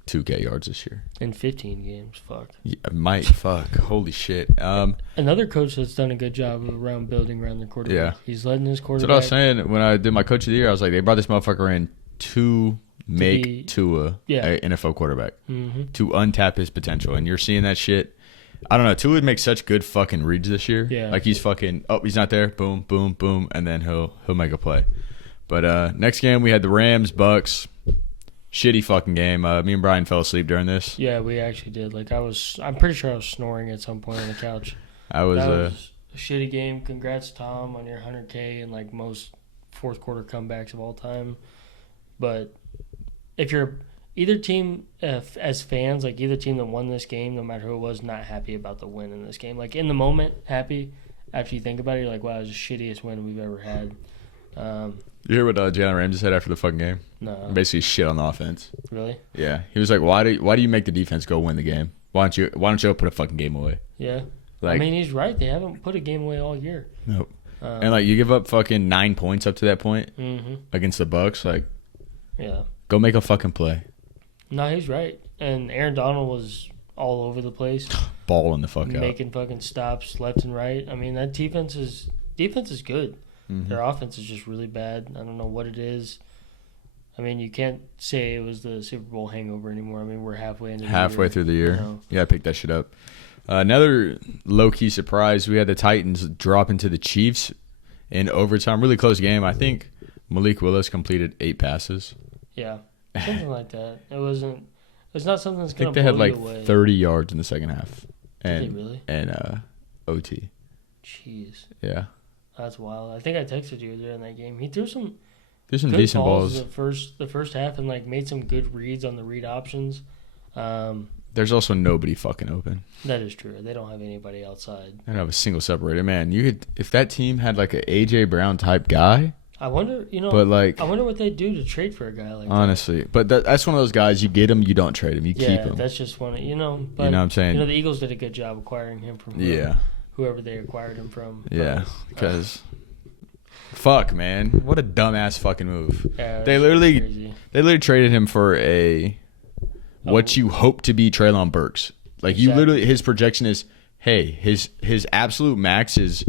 2K yards this year. In 15 games, fuck. Yeah, might fuck. Holy shit. Another coach that's done a good job around building around their quarterback. Yeah. He's letting his That's quarterback. what I was saying when I did my coach of the year. I was like, they brought this motherfucker in to make Tua Yeah. an NFL quarterback, Mm-hmm. to untap his potential. And you're seeing that shit. I don't know. Tua would make such good fucking reads this year. Yeah. Like he's fucking. Oh, he's not there. Boom, boom, boom, and then he'll make a play. But next game we had the Rams Bucks. Shitty fucking game. Me and Brian fell asleep during this. Yeah, we actually did. Like I'm pretty sure I was snoring at some point on the couch. That was a shitty game. Congrats, Tom, on your 100K and like most fourth quarter comebacks of all time. But if you're either team, as fans, like either team that won this game, no matter who it was, not happy about the win in this game. Like in the moment, happy. After you think about it, you're like, wow, it was the shittiest win we've ever had. You hear what Jalen Ramsey said after the fucking game? No. Basically shit on the offense. Really? Yeah. He was like, why do you make the defense go win the game? Why don't you put a fucking game away? Yeah. Like, I mean, he's right. They haven't put a game away all year. Nope. And like you give up fucking 9 points up to that point against the Bucks, like yeah. Go make a fucking play. No, he's right. And Aaron Donald was all over the place. Balling the fuck out. Making fucking stops left and right. I mean, that defense is good. Their offense is just really bad. I don't know what it is. I mean, you can't say it was the Super Bowl hangover anymore. I mean, we're halfway through the year. You know? Yeah, I picked that shit up. Another low-key surprise, we had the Titans drop into the Chiefs in overtime. Really close game. I think Malik Willis completed 8 passes. Yeah, something like that. It's not something that's going I think to they had blow like you away. 30 yards in the second half. Did they really? And OT. Jeez. Yeah. That's wild. I think I texted you during that game. He threw some good decent balls. The first half and like made some good reads on the read options. There's also nobody fucking open. That is true. They don't have anybody outside. They don't have a single separator. Man, you could if that team had like a AJ Brown type guy. I wonder, but like, I wonder what they'd do to trade for a guy like honestly, that. But that's one of those guys, you get him, you don't trade him, you keep him. That's just one, but, you know what I'm saying? The Eagles did a good job acquiring him from whoever they acquired him from. Yeah, because fuck, man, what a dumbass fucking move. Yeah, they literally traded him for what you hope to be Treylon Burks. Like you literally, his projection is, hey, his absolute max is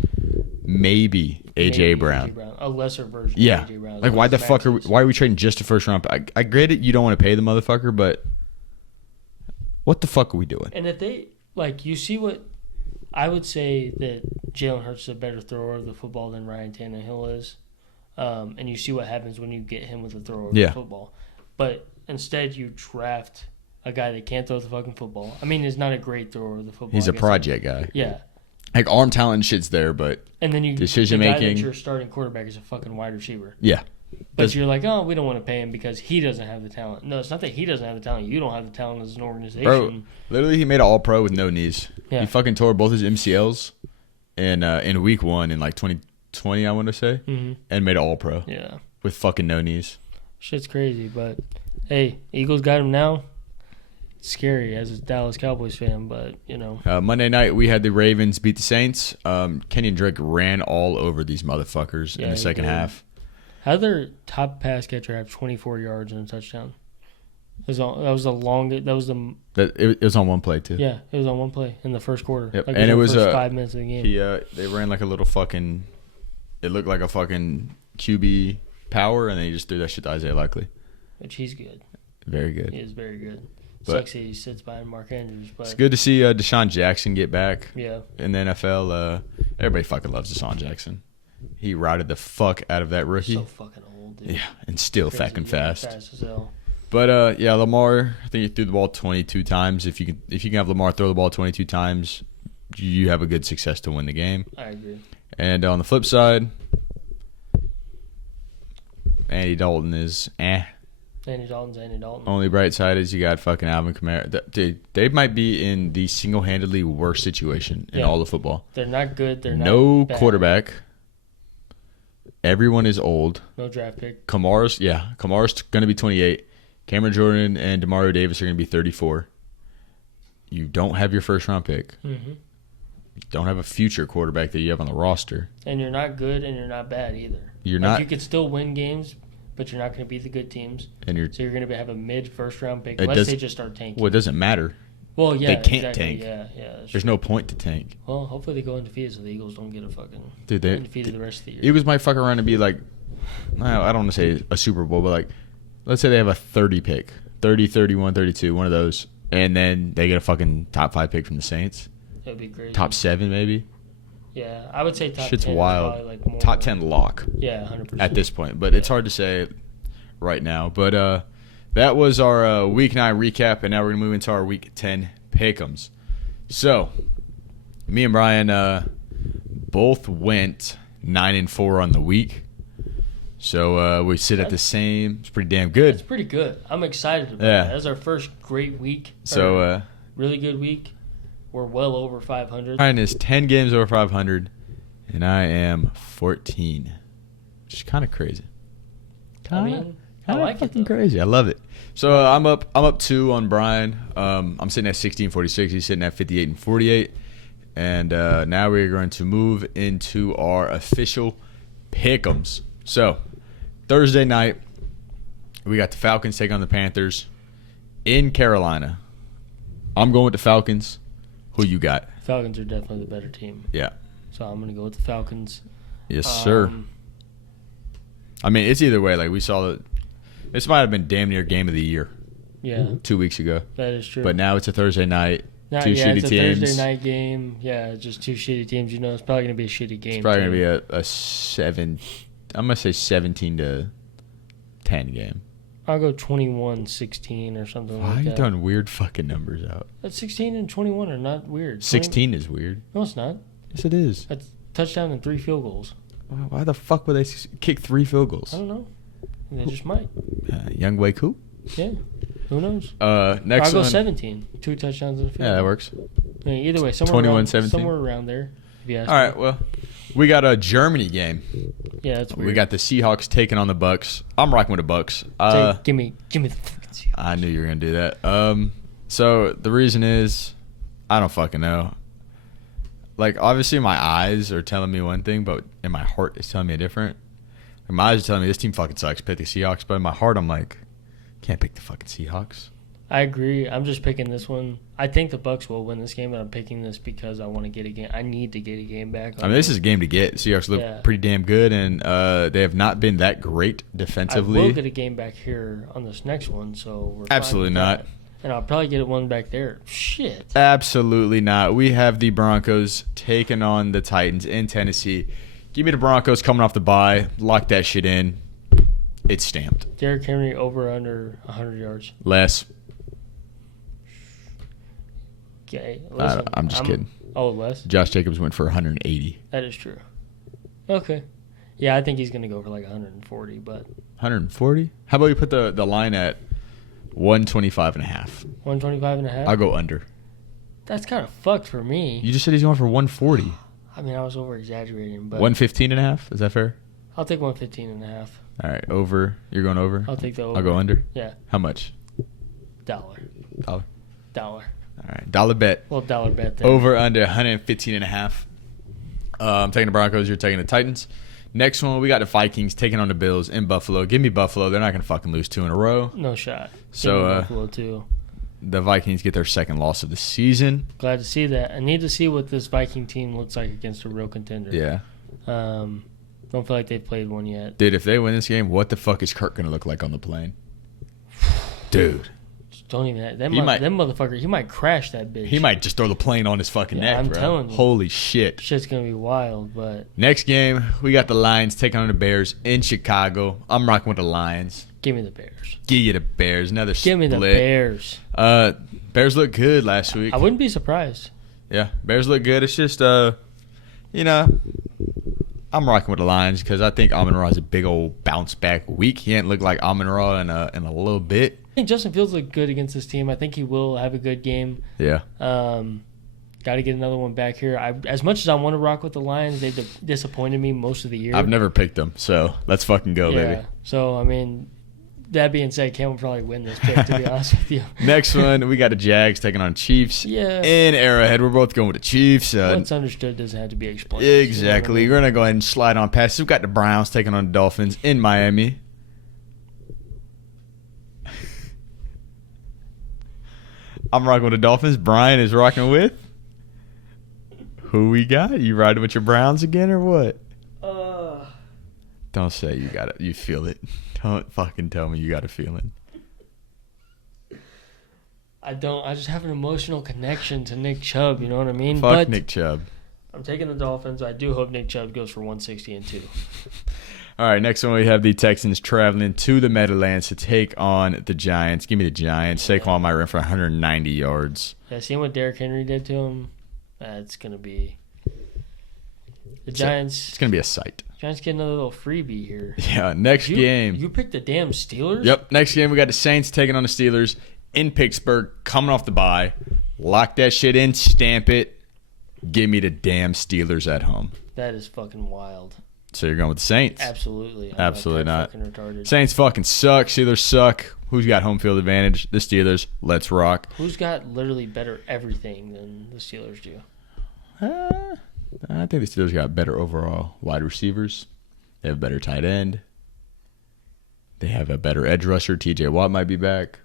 maybe AJ Brown. A lesser version of AJ Brown. Like why are we trading just a first round? I get it, you don't want to pay the motherfucker, but what the fuck are we doing? And if they you see what I would say that Jalen Hurts is a better thrower of the football than Ryan Tannehill is. And you see what happens when you get him with a thrower of the football. But instead you draft a guy that can't throw the fucking football. I mean, he's not a great thrower of the football. He's a project guy. Yeah. Like arm talent and shit's there, but decision making. The guy that your starting quarterback is a fucking wide receiver. Yeah. But you're like, oh, we don't want to pay him because he doesn't have the talent. No, it's not that he doesn't have the talent. You don't have the talent as an organization. Bro, literally, he made an All-Pro with no knees. Yeah. He fucking tore both his MCLs in week 1 in like 2020, I want to say, and made an All-Pro. Yeah. With fucking no knees. Shit's crazy, but hey, Eagles got him now. It's scary as a Dallas Cowboys fan, but you know. Monday night we had the Ravens beat the Saints. Kenyon Drake ran all over these motherfuckers in the second half. How did their top pass catcher have 24 yards and a touchdown? It was the longest. It was on one play too. Yeah, it was on one play in the first quarter. Yep. And it was 5 minutes of the game. They ran like a little fucking. It looked like a fucking QB power, and they just threw that shit to Isaiah Likely. Which he's good. Very good. He is very good. Sucks he sits behind Mark Andrews. But it's good to see Deshaun Jackson get back. Yeah. In the NFL, everybody fucking loves Deshaun Jackson. He routed the fuck out of that rookie. So fucking old, dude. Yeah, and still fucking fast. Fast as hell. But Lamar, I think he threw the ball 22 times. If you can have Lamar throw the ball 22 times, you have a good success to win the game. I agree. And on the flip side, Andy Dalton is Andy Dalton. Only bright side is you got fucking Alvin Kamara. Dude, they might be in the single-handedly worst situation in all of football. They're not good. They're no bad. Quarterback. Everyone is old. No draft pick. Kamara's going to be 28. Cameron Jordan and Demario Davis are going to be 34. You don't have your first-round pick. Mm-hmm. You don't have a future quarterback that you have on the roster. And you're not good and you're not bad either. You're not. You could still win games, but you're not going to beat the good teams. So you're going to have a mid-first-round pick unless they just start tanking. Well, it doesn't matter. Well, yeah, they can't tank. Yeah. There's no point to tank. Well, hopefully they go undefeated so the Eagles don't get a fucking undefeated the rest of the year. Eagles might fuck around and be like, I don't want to say a Super Bowl, but like, let's say they have a 30 pick, 30, 31, 32, one of those, and then they get a fucking top 5 pick from the Saints. It would be crazy. Top 7 maybe. Yeah, I would say top Shit's 10. wild. Probably like more Top 10 lock. Yeah, 100%. At this point, but it's hard to say right now. But that was our Week 9 recap, and now we're going to move into our Week 10 pick'ems. So, me and Brian both went 9-4 on the week. So we sit at the same. It's pretty damn good. It's pretty good. I'm excited about it. That's our first great week. So really good week. We're well over 500. Brian is 10 games over 500, and I am 14. Which is kind of crazy. I like it though. Crazy. I love it. So I'm up 2 on Brian. I'm sitting at 16-46. He's sitting at 58-48. And now we're going to move into our official pick'ems. So Thursday night, we got the Falcons taking on the Panthers in Carolina. I'm going with the Falcons. Who you got? Falcons are definitely the better team. Yeah. So I'm going to go with the Falcons. Yes, sir. I mean, it's either way. Like, we saw that this might have been damn near game of the year. Yeah. 2 weeks ago. That is true. But now it's a Thursday night. Two it's shitty a teams. Thursday night game. Yeah, just 2 shitty teams. You know, it's probably going to be a shitty game. It's probably going to be a 7. I'm going to say 17-10 game. I'll go 21-16 or something Why like are you that. throwing weird fucking numbers out? That's 16 and 21 are not weird. 16 is weird. No, it's not. Yes, it is. That's touchdown and 3 field goals. Why the fuck would they kick 3 field goals? I don't know. They just might. Young Wei Koo? Yeah. Who knows? Next I'll go one. 17. 2 touchdowns and a field Yeah, that goal. works. I mean, either way, somewhere 21-17. somewhere around there. If you ask All right, me. well, we got a Germany game. Yeah, that's weird. We got the Seahawks taking on the Bucks. I'm rocking with the Bucks. Give me the fucking Seahawks. I knew you were gonna do that. So the reason is, I don't fucking know. Like, obviously my eyes are telling me one thing, but in my heart it's telling me a different. Like, my eyes are telling me this team fucking sucks. Pick the Seahawks, but in my heart I'm like, can't pick the fucking Seahawks. I agree. I'm just picking this one. I think the Bucks will win this game, but I'm picking this because I want to get a game. I need to get a game back. I mean, this is a game to get. Seahawks look pretty damn good, and they have not been that great defensively. I will get a game back here on this next one, so we're absolutely fine with not. that. And I'll probably get one back there. Shit. Absolutely not. We have the Broncos taking on the Titans in Tennessee. Give me the Broncos coming off the bye. Lock that shit in. It's stamped. Derrick Henry over under 100 yards. Less. Okay. Listen, I'm just kidding. Oh, less? Josh Jacobs went for 180. That is true. Okay. Yeah, I think he's going to go for like 140, but 140? How about you put the line at 125 and a half? 125 and a half? I'll go under. That's kind of fucked for me. You just said he's going for 140. I mean, I was over exaggerating, but 115 and a half? Is that fair? I'll take 115 and a half. All right, over. You're going over? I'll take the over. I'll go under? Yeah. How much? Dollar. All right, dollar bet. Well, dollar bet there. Over under 115 and a half. I'm taking the Broncos. You're taking the Titans. Next one, we got the Vikings taking on the Bills in Buffalo. Give me Buffalo. They're not going to fucking lose 2 in a row. No shot. So Buffalo too. The Vikings get their second loss of the season. Glad to see that. I need to see what this Viking team looks like against a real contender. Yeah. Don't feel like they've played one yet. Dude, if they win this game, what the fuck is Kirk going to look like on the plane? Dude. Don't even that motherfucker. He might crash that bitch. He might just throw the plane on his fucking neck, I'm bro. telling you. Holy shit. Shit's gonna be wild, but Next game, we got the Lions taking on the Bears in Chicago. I'm rocking with the Lions. give me the Bears. Give you the Bears. Another split. Give me the Bears. Bears look good last week. I wouldn't be surprised. Yeah, Bears look good. It's just, you know, I'm rocking with the Lions because I think Amon-Ra has a big old bounce back week. He ain't looked like Amon-Ra in a little bit. I think Justin Fields looked good against this team. I think he will have a good game. Yeah. Got to get another one back here. As much as I want to rock with the Lions, they've disappointed me most of the year. I've never picked them, so let's fucking go, baby. So, I mean, that being said, Cam will probably win this pick, to be honest with you. Next one, we got the Jags taking on Chiefs in Arrowhead. We're both going with the Chiefs. What's understood doesn't have to be explained. Exactly. You know We're going to go ahead and slide on past. We've got the Browns taking on the Dolphins in Miami. I'm rocking with the Dolphins. Brian is rocking with? Who we got? You riding with your Browns again or what? Don't say you got it. You feel it. Don't fucking tell me you got a feeling. I don't. I just have an emotional connection to Nick Chubb. You know what I mean? Fuck Nick Chubb. I'm taking the Dolphins. I do hope Nick Chubb goes for 160-2. All right, next one we have the Texans traveling to the Meadowlands to take on the Giants. Give me the Giants. Saquon might run for 190 yards. Yeah, seeing what Derrick Henry did to him, it's going to be... The Giants... It's going to be a sight. Giants get another little freebie here. Yeah, next game. You picked the damn Steelers? Yep, next game we got the Saints taking on the Steelers in Pittsburgh, coming off the bye. Lock that shit in, stamp it. Give me the damn Steelers at home. That is fucking wild. So you're going with the Saints? Absolutely. Absolutely not. Fucking retarded. Saints fucking suck. Steelers suck. Who's got home field advantage? The Steelers. Let's rock. Who's got literally better everything than the Steelers do? I think the Steelers got better overall wide receivers. They have a better tight end. They have a better edge rusher. TJ Watt might be back.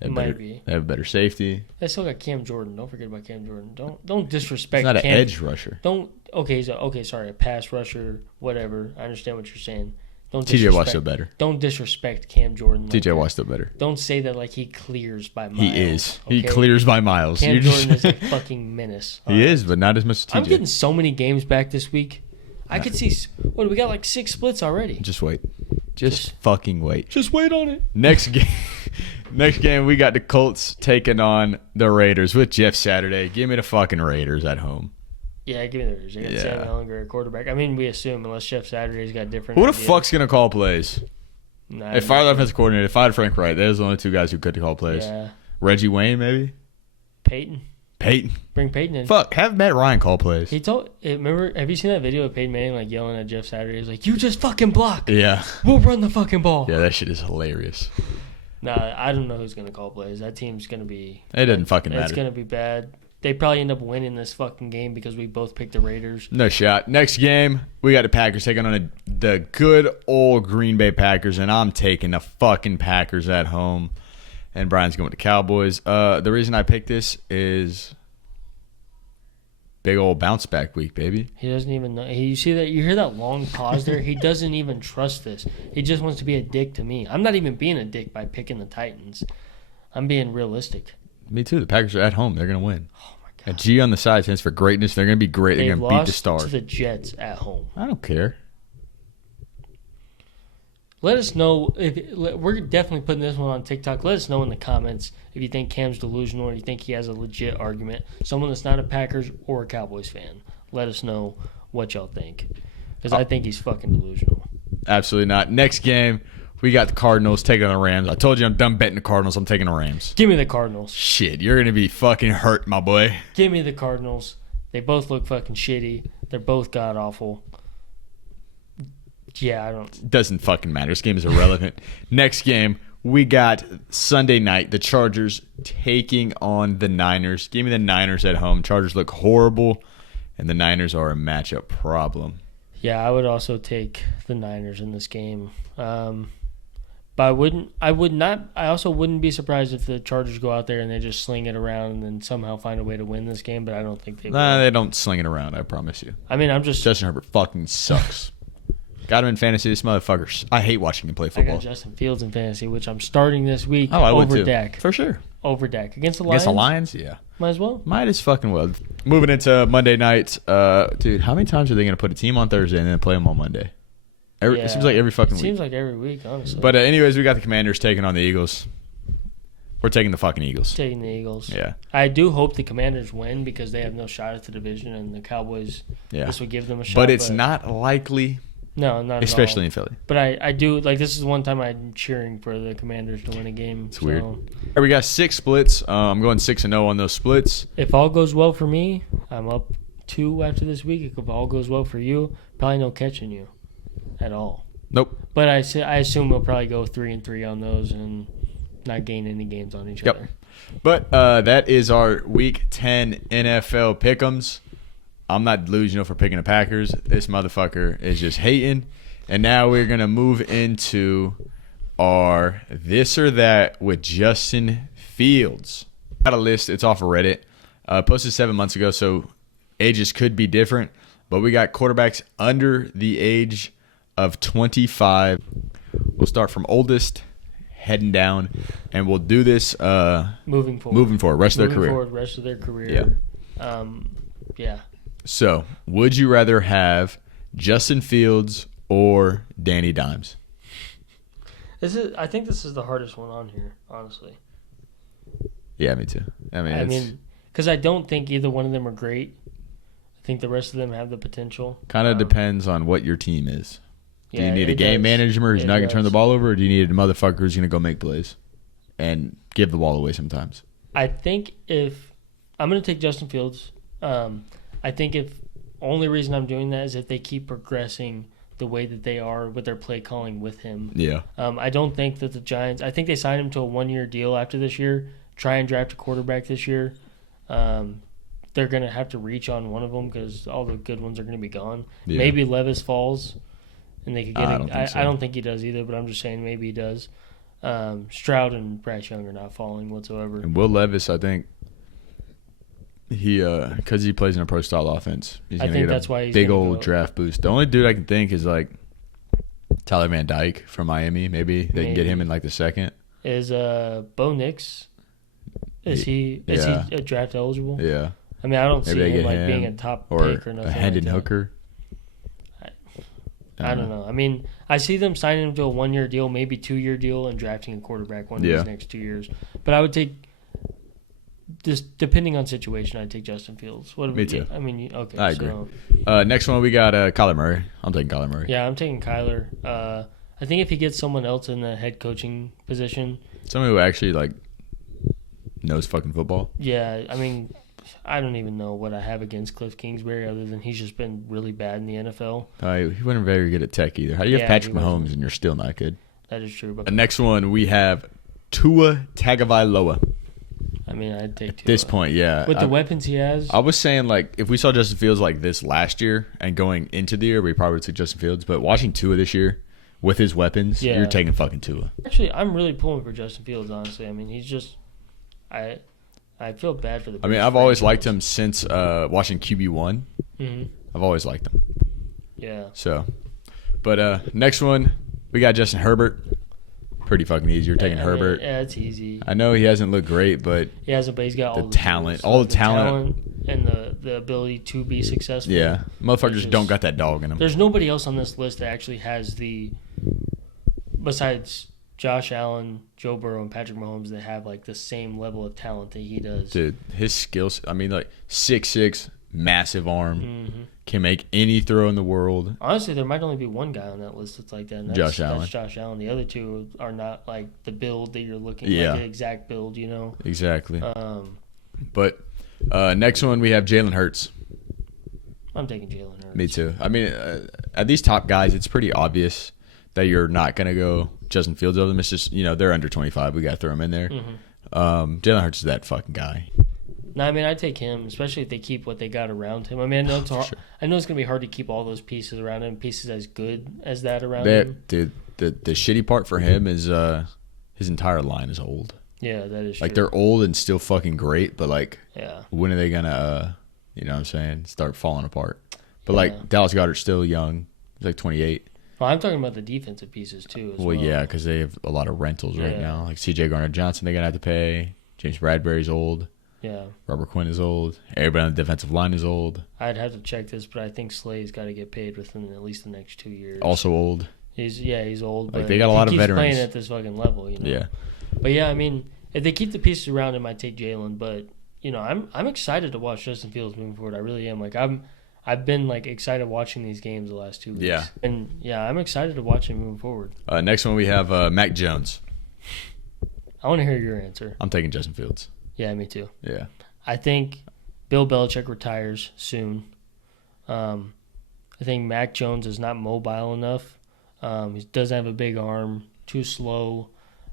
They have a better safety. They still got Cam Jordan. Don't forget about Cam Jordan. Don't disrespect. He's not Cam. an edge rusher. Sorry, a pass rusher, whatever. I understand what you're saying. TJ Watt's still better. Don't disrespect Cam Jordan. TJ Watt's still better. Don't say that like he clears by miles. He is. Okay? He clears by miles. Cam Jordan is a fucking menace. He is, but not as much as TJ. I'm getting so many games back this week. I could see. What, we got like 6 splits already. Just wait. Just fucking wait. Just wait on it. Next game, we got the Colts taking on the Raiders with Jeff Saturday. Give me the fucking Raiders at home. Yeah, give me the Raiders. They got Sam Ellinger at quarterback. I mean, we assume unless Jeff Saturday's got different. Who the fuck's gonna call plays? Nah, They fired the offensive coordinator. They fired Frank Wright. Those are the only two guys who could call plays. Yeah. Reggie Wayne, maybe. Peyton. Bring Peyton in. Fuck, have Matt Ryan call plays. Remember, have you seen that video of Peyton Manning like yelling at Jeff Saturday? He's like, "You just fucking block. Yeah. We'll run the fucking ball." Yeah, that shit is hilarious. Nah, I don't know who's gonna call plays. That team's gonna be. It doesn't fucking matter. It's gonna be bad. They probably end up winning this fucking game because we both picked the Raiders. No shot. Next game, we got the Packers taking on the good old Green Bay Packers, and I'm taking the fucking Packers at home. And Brian's going with the Cowboys. The reason I picked this is big old bounce back week, baby. He doesn't even know. You see that? You hear that long pause there? He doesn't even trust this. He just wants to be a dick to me. I'm not even being a dick by picking the Titans. I'm being realistic. Me too. The Packers are at home. They're going to win. Oh, my God. A G on the side stands for greatness. They're going to be great. They're going to beat the Stars. To the Jets at home. I don't care. Let us know. We're definitely putting this one on TikTok. Let us know in the comments if you think Cam's delusional or you think he has a legit argument. Someone that's not a Packers or a Cowboys fan. Let us know what y'all think. Because I think he's fucking delusional. Absolutely not. Next game, we got the Cardinals taking on the Rams. I told you I'm done betting the Cardinals. I'm taking the Rams. Give me the Cardinals. Shit, you're going to be fucking hurt, my boy. Give me the Cardinals. They both look fucking shitty. They're both god-awful. Yeah, I don't... Doesn't fucking matter. This game is irrelevant. Next game, we got Sunday night, the Chargers taking on the Niners. Give me the Niners at home. Chargers look horrible, and the Niners are a matchup problem. Yeah, I would also take the Niners in this game. But I also wouldn't be surprised if the Chargers go out there and they just sling it around and then somehow find a way to win this game, but I don't think they will. Nah, they don't sling it around, I promise you. I mean, Justin Herbert fucking sucks. Got him in fantasy, this motherfucker. I hate watching him play football. I got Justin Fields in fantasy, which I'm starting this week I would over too. Dak. For sure. Over Dak. Against the Lions? Against the Lions? Yeah. Might as well. Might as fucking well. Moving into Monday night. Dude, how many times are they going to put a team on Thursday and then play them on Monday? It seems like every fucking week. Seems like every week, honestly. But anyways, we got the Commanders taking on the Eagles. We're taking the fucking Eagles. Taking the Eagles. Yeah. I do hope the Commanders win because they have no shot at the division, and the Cowboys, this would give them a shot. But it's not likely. No, not especially at all. in Philly. But I do, like, this is one time I'm cheering for the Commanders to win a game. It's weird. All right, we got 6 splits. I'm going 6-0 on those splits. If all goes well for me, I'm up 2 after this week. If all goes well for you, probably no catching you at all. Nope. But I assume we'll probably go 3-3 on those and not gain any games on each other. But that is our Week 10 NFL pick'ems. I'm not delusional for picking the Packers. This motherfucker is just hating. And now we're going to move into our this or that with Justin Fields. Got a list. It's off of Reddit. Posted 7 months ago, so ages could be different. But we got quarterbacks under the age of 25. We'll start from oldest, heading down, and will do this moving forward, rest of their career. Rest of their career. Yeah. So, would you rather have Justin Fields or Danny Dimes? I think this is the hardest one on here, honestly. Yeah, me too. I mean, because I don't think either one of them are great. I think the rest of them have the potential. Kind of depends on what your team is. Do you need a game manager who's not going to turn the ball over, or do you need a motherfucker who's going to go make plays and give the ball away sometimes? I think if I'm going to take Justin Fields, I think if only reason I'm doing that is if they keep progressing the way that they are with their play calling with him. Yeah. I don't think that the Giants. I think they signed him to a 1-year deal after this year. Try and draft a quarterback this year. They're going to have to reach on one of them because all the good ones are going to be gone. Yeah. Maybe Levis falls, and they could get. I don't think he does either, but I'm just saying maybe he does. Stroud and Bryce Young are not falling whatsoever. And Will Levis, I think he because he plays in a pro style offense, he's going to get that's why he's big old draft boost. The only dude I can think is like Tyler Van Dyke from Miami. Maybe they can get him in like the second. Is Bo Nix? Is he draft eligible? Yeah. I mean, I don't see him like being a top pick or nothing. Or a Hendon like Hooker. I don't know. I mean, I see them signing him to a 1-year deal, maybe 2-year deal, and drafting a quarterback one of these next 2 years. But I would take, just depending on situation, I'd take Justin Fields. Me too. I mean, okay. I agree. Next one, we got Kyler Murray. I'm taking Kyler Murray. Yeah, I'm taking Kyler. I think if he gets someone else in the head coaching position. Someone who actually, like, knows fucking football. Yeah, I mean, I don't even know what I have against Cliff Kingsbury other than he's just been really bad in the NFL. He wasn't very good at tech either. How do you have Patrick Mahomes and you're still not good? That is true. But the next one, we have Tua Tagovailoa. I mean, I'd take Tua. At this point, yeah. With the weapons he has. I was saying, like, if we saw Justin Fields like this last year and going into the year, we probably would take Justin Fields. But watching Tua this year with his weapons, you're taking fucking Tua. Actually, I'm really pulling for Justin Fields, honestly. I mean, he's just I feel bad for the. I mean, I've always liked him since watching QB1. Mm-hmm. I've always liked him. Yeah. So, but next one, we got Justin Herbert. Pretty fucking easy. You're taking Herbert. Yeah, it's easy. I know he hasn't looked great, but he hasn't. But he's got all the talent, all the talent, and the ability to be successful. Yeah, motherfuckers just don't got that dog in him. There's nobody else on this list that actually has besides Josh Allen, Joe Burrow, and Patrick Mahomes that have like the same level of talent that he does. Dude, his skills. I mean, like 6'6", massive arm, can make any throw in the world. Honestly, there might only be one guy on that list that's like that. And Josh Allen. That's Josh Allen. The other two are not like the build that you're looking. Like the exact build, you know. Exactly. But next one we have Jalen Hurts. I'm taking Jalen Hurts. Me too. I mean, at these top guys, it's pretty obvious that you're not going to go Justin Fields over them. It's just, they're under 25. We got to throw them in there. Jalen Hurts is that fucking guy. No, I mean, I'd take him, especially if they keep what they got around him. I mean, I know it's hard. Sure. I know it's going to be hard to keep all those pieces around him, pieces as good as that around him. Dude, the shitty part for him is his entire line is old. Yeah, that is true. Like, they're old and still fucking great, but, like, when are they going to, you know what I'm saying, start falling apart? But, like, Dallas Goedert's still young. He's, like, 28. Well, I'm talking about the defensive pieces, too, as well. Yeah, because they have a lot of rentals right now. Like, C.J. Gardner-Johnson, they're going to have to pay. James Bradbury's old. Yeah. Robert Quinn is old. Everybody on the defensive line is old. I'd have to check this, but I think Slay's got to get paid within at least the next 2 years. Also old. He's old. Like, they got a lot of veterans. He's playing at this fucking level, you know. Yeah. But, yeah, I mean, if they keep the pieces around him, I'd take Jalen. But, I'm excited to watch Justin Fields moving forward. I really am. Like, I've been, like, excited watching these games the last 2 weeks. Yeah. And, yeah, I'm excited to watch him moving forward. Next one we have Mac Jones. I want to hear your answer. I'm taking Justin Fields. Yeah, me too. Yeah. I think Bill Belichick retires soon. I think Mac Jones is not mobile enough. He doesn't have a big arm, too slow.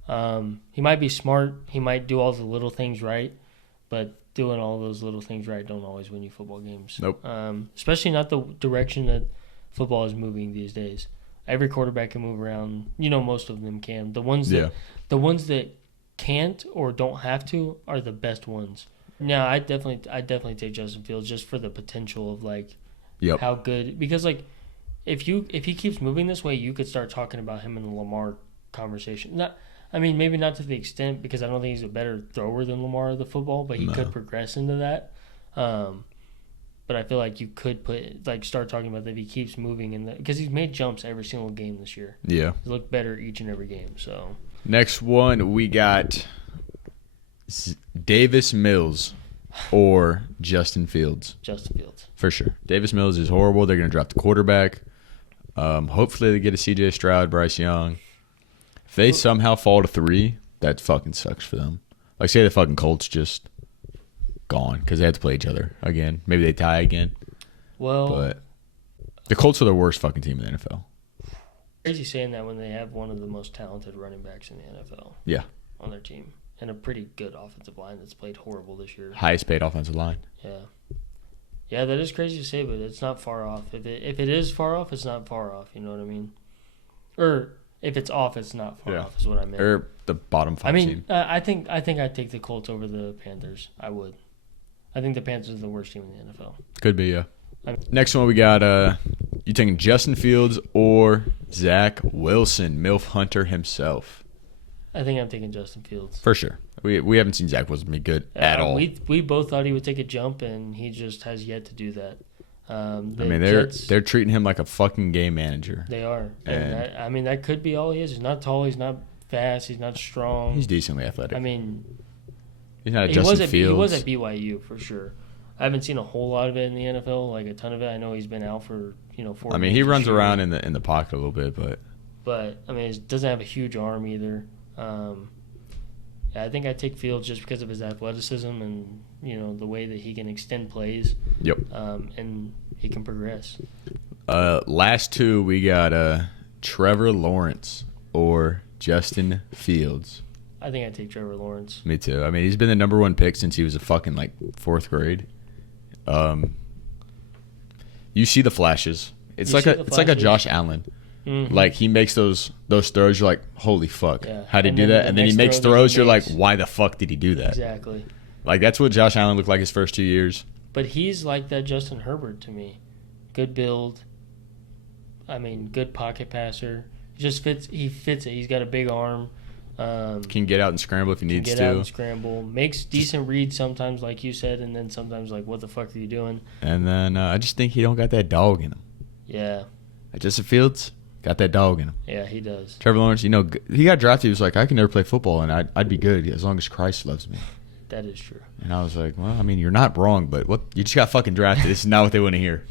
He might be smart. He might do all the little things right, but doing all those little things right don't always win you football games. Nope. Especially not the direction that football is moving these days. Every quarterback can move around. Most of them can. The ones that can't or don't have to are the best ones. No, I definitely take Justin Fields just for the potential of like how good, because like if he keeps moving this way, you could start talking about him in the Lamar conversation. I mean, maybe not to the extent because I don't think he's a better thrower than Lamar of the football, but he could progress into that. But I feel like you could start talking about that if he keeps moving because he's made jumps every single game this year. Yeah. He's looked better each and every game. So next one we got Davis Mills or Justin Fields. Justin Fields. For sure. Davis Mills is horrible. They're going to draft the quarterback. Hopefully they get a C.J. Stroud, Bryce Young. If they somehow fall to 3, that fucking sucks for them. Like, say the fucking Colts just gone because they have to play each other again. Maybe they tie again. Well, but the Colts are the worst fucking team in the NFL. Crazy saying that when they have one of the most talented running backs in the NFL. Yeah. On their team. And a pretty good offensive line that's played horrible this year. Highest paid offensive line. Yeah. Yeah, that is crazy to say, but it's not far off. If it is far off, it's not far off. You know what I mean? Or if it's off, it's not far off. Is what I meant. Or the bottom 5 team. I think I'd take the Colts over the Panthers. I would. I think the Panthers are the worst team in the NFL. Could be, yeah. Next one we got. You taking Justin Fields or Zach Wilson, MILF Hunter himself? I think I'm taking Justin Fields. For sure. We haven't seen Zach Wilson be good at all. We both thought he would take a jump, and he just has yet to do that. They're treating him like a fucking game manager. They are. And that could be all he is. He's not tall. He's not fast. He's not strong. He's decently athletic. I mean, he's not a Justin Fields. He was at BYU for sure. I haven't seen a whole lot of it in the NFL, like a ton of it. I know he's been out for 4 I mean, he runs around in the pocket a little bit, but I mean, he doesn't have a huge arm either. I think I take Fields just because of his athleticism and the way that he can extend plays. Yep. And he can progress. Last 2 we got Trevor Lawrence or Justin Fields. I think I take Trevor Lawrence. Me too. I mean, he's been the number 1 pick since he was a fucking 4th grade. You see the flashes. It's like a Josh Allen. Mm-hmm. Like he makes those throws, you're like, holy fuck, how'd he do that? And then he makes throws, you're like, why the fuck did he do that? Exactly. Like that's what Josh Allen looked like his first 2 years. But he's like that Justin Herbert to me. Good build. I mean, good pocket passer. He just fits. He fits it. He's got a big arm. Can get out and scramble if he needs to. Get out and scramble. Makes decent reads sometimes, like you said, and then sometimes like, what the fuck are you doing? And then I just think he don't got that dog in him. Yeah. Justin Fields got that dog in him. Yeah, he does. Trevor Lawrence, he got drafted. He was like, I can never play football, and I'd be good as long as Christ loves me. That is true. And I was like, well, I mean, you're not wrong, but what you just got fucking drafted. This is not what they want to hear.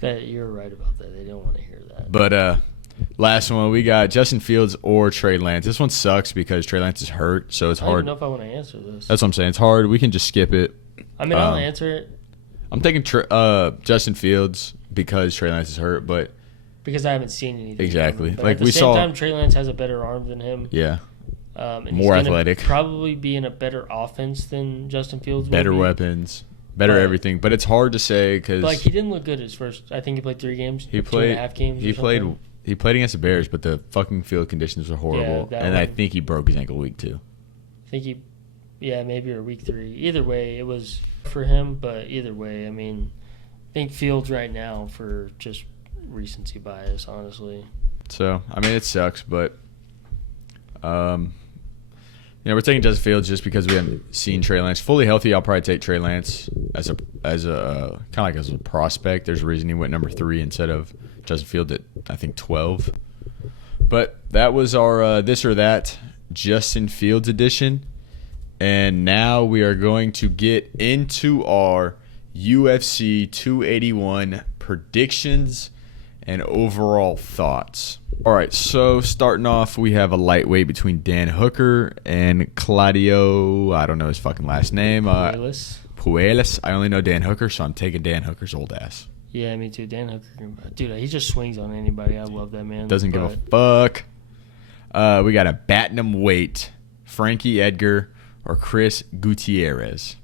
You're right about that. They don't want to hear that. But last one, we got Justin Fields or Trey Lance. This one sucks because Trey Lance is hurt, so it's hard. I don't know if I want to answer this. That's what I'm saying. It's hard. We can just skip it. I mean, I'll answer it. I'm taking Justin Fields because Trey Lance is hurt, but because I haven't seen anything. Exactly. But at the same time, Trey Lance has a better arm than him. Yeah. And more athletic. Probably be in a better offense than Justin Fields. Better weapons, better everything. But it's hard to say because he didn't look good his first. I think he played 3 games. He played 2.5 games. He played against the Bears, but the fucking field conditions were horrible, I think he broke his ankle week 2. I think maybe or week 3. Either way, it was for him. But either way, I mean, I think Fields right now for just recency bias, honestly. So I mean, it sucks, but we're taking Justin Fields just because we haven't seen Trey Lance fully healthy. I'll probably take Trey Lance as a kind of like as a prospect. There's a reason he went number 3 instead of Justin Fields at I think 12. But that was our this or that Justin Fields edition, and now we are going to get into our UFC 281 predictions and overall thoughts. All right, so starting off, we have a lightweight between Dan Hooker and Claudio. I don't know his fucking last name. Puelles. I only know Dan Hooker, so I'm taking Dan Hooker's old ass. Yeah, me too. Dan Hooker, dude, he just swings on anybody. I love that man. Doesn't give a fuck. We got a bantamweight, Frankie Edgar or Chris Gutierrez.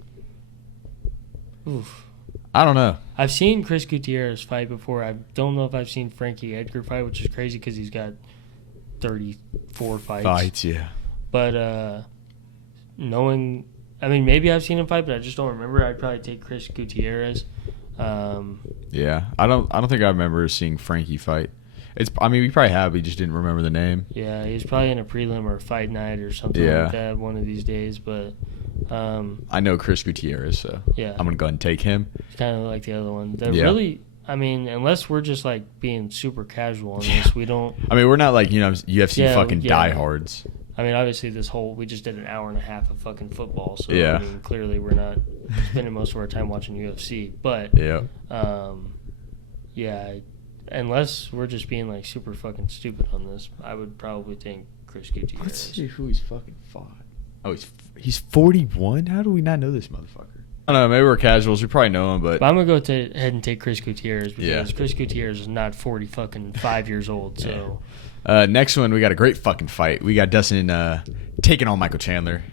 Oof. I don't know. I've seen Chris Gutierrez fight before. I don't know if I've seen Frankie Edgar fight, which is crazy because he's got 34 fights. Yeah. But maybe I've seen him fight, but I just don't remember. I'd probably take Chris Gutierrez. Yeah, I don't think I remember seeing Frankie fight. I mean, we probably have. We just didn't remember the name. Yeah, he's probably in a prelim or fight night or something like that one of these days. But I know Chris Gutierrez, so yeah, I'm gonna go ahead and take him. It's kind of like the other one. They're really. I mean, unless we're just like being super casual on this, we don't. I mean, we're not like UFC fucking diehards. I mean, obviously, we just did an hour and a half of fucking football, so yeah. I mean, clearly we're not spending most of our time watching UFC. But unless we're just being like super fucking stupid on this, I would probably think Chris Gutierrez. Let's see who he's fucking fought. Oh, he's 41. How do we not know this motherfucker? I don't know. Maybe we're casuals. We probably know him, but I'm gonna go ahead and take Chris Gutierrez because Chris Gutierrez is not 5 years old. So. Next one, we got a great fucking fight. We got Dustin taking on Michael Chandler.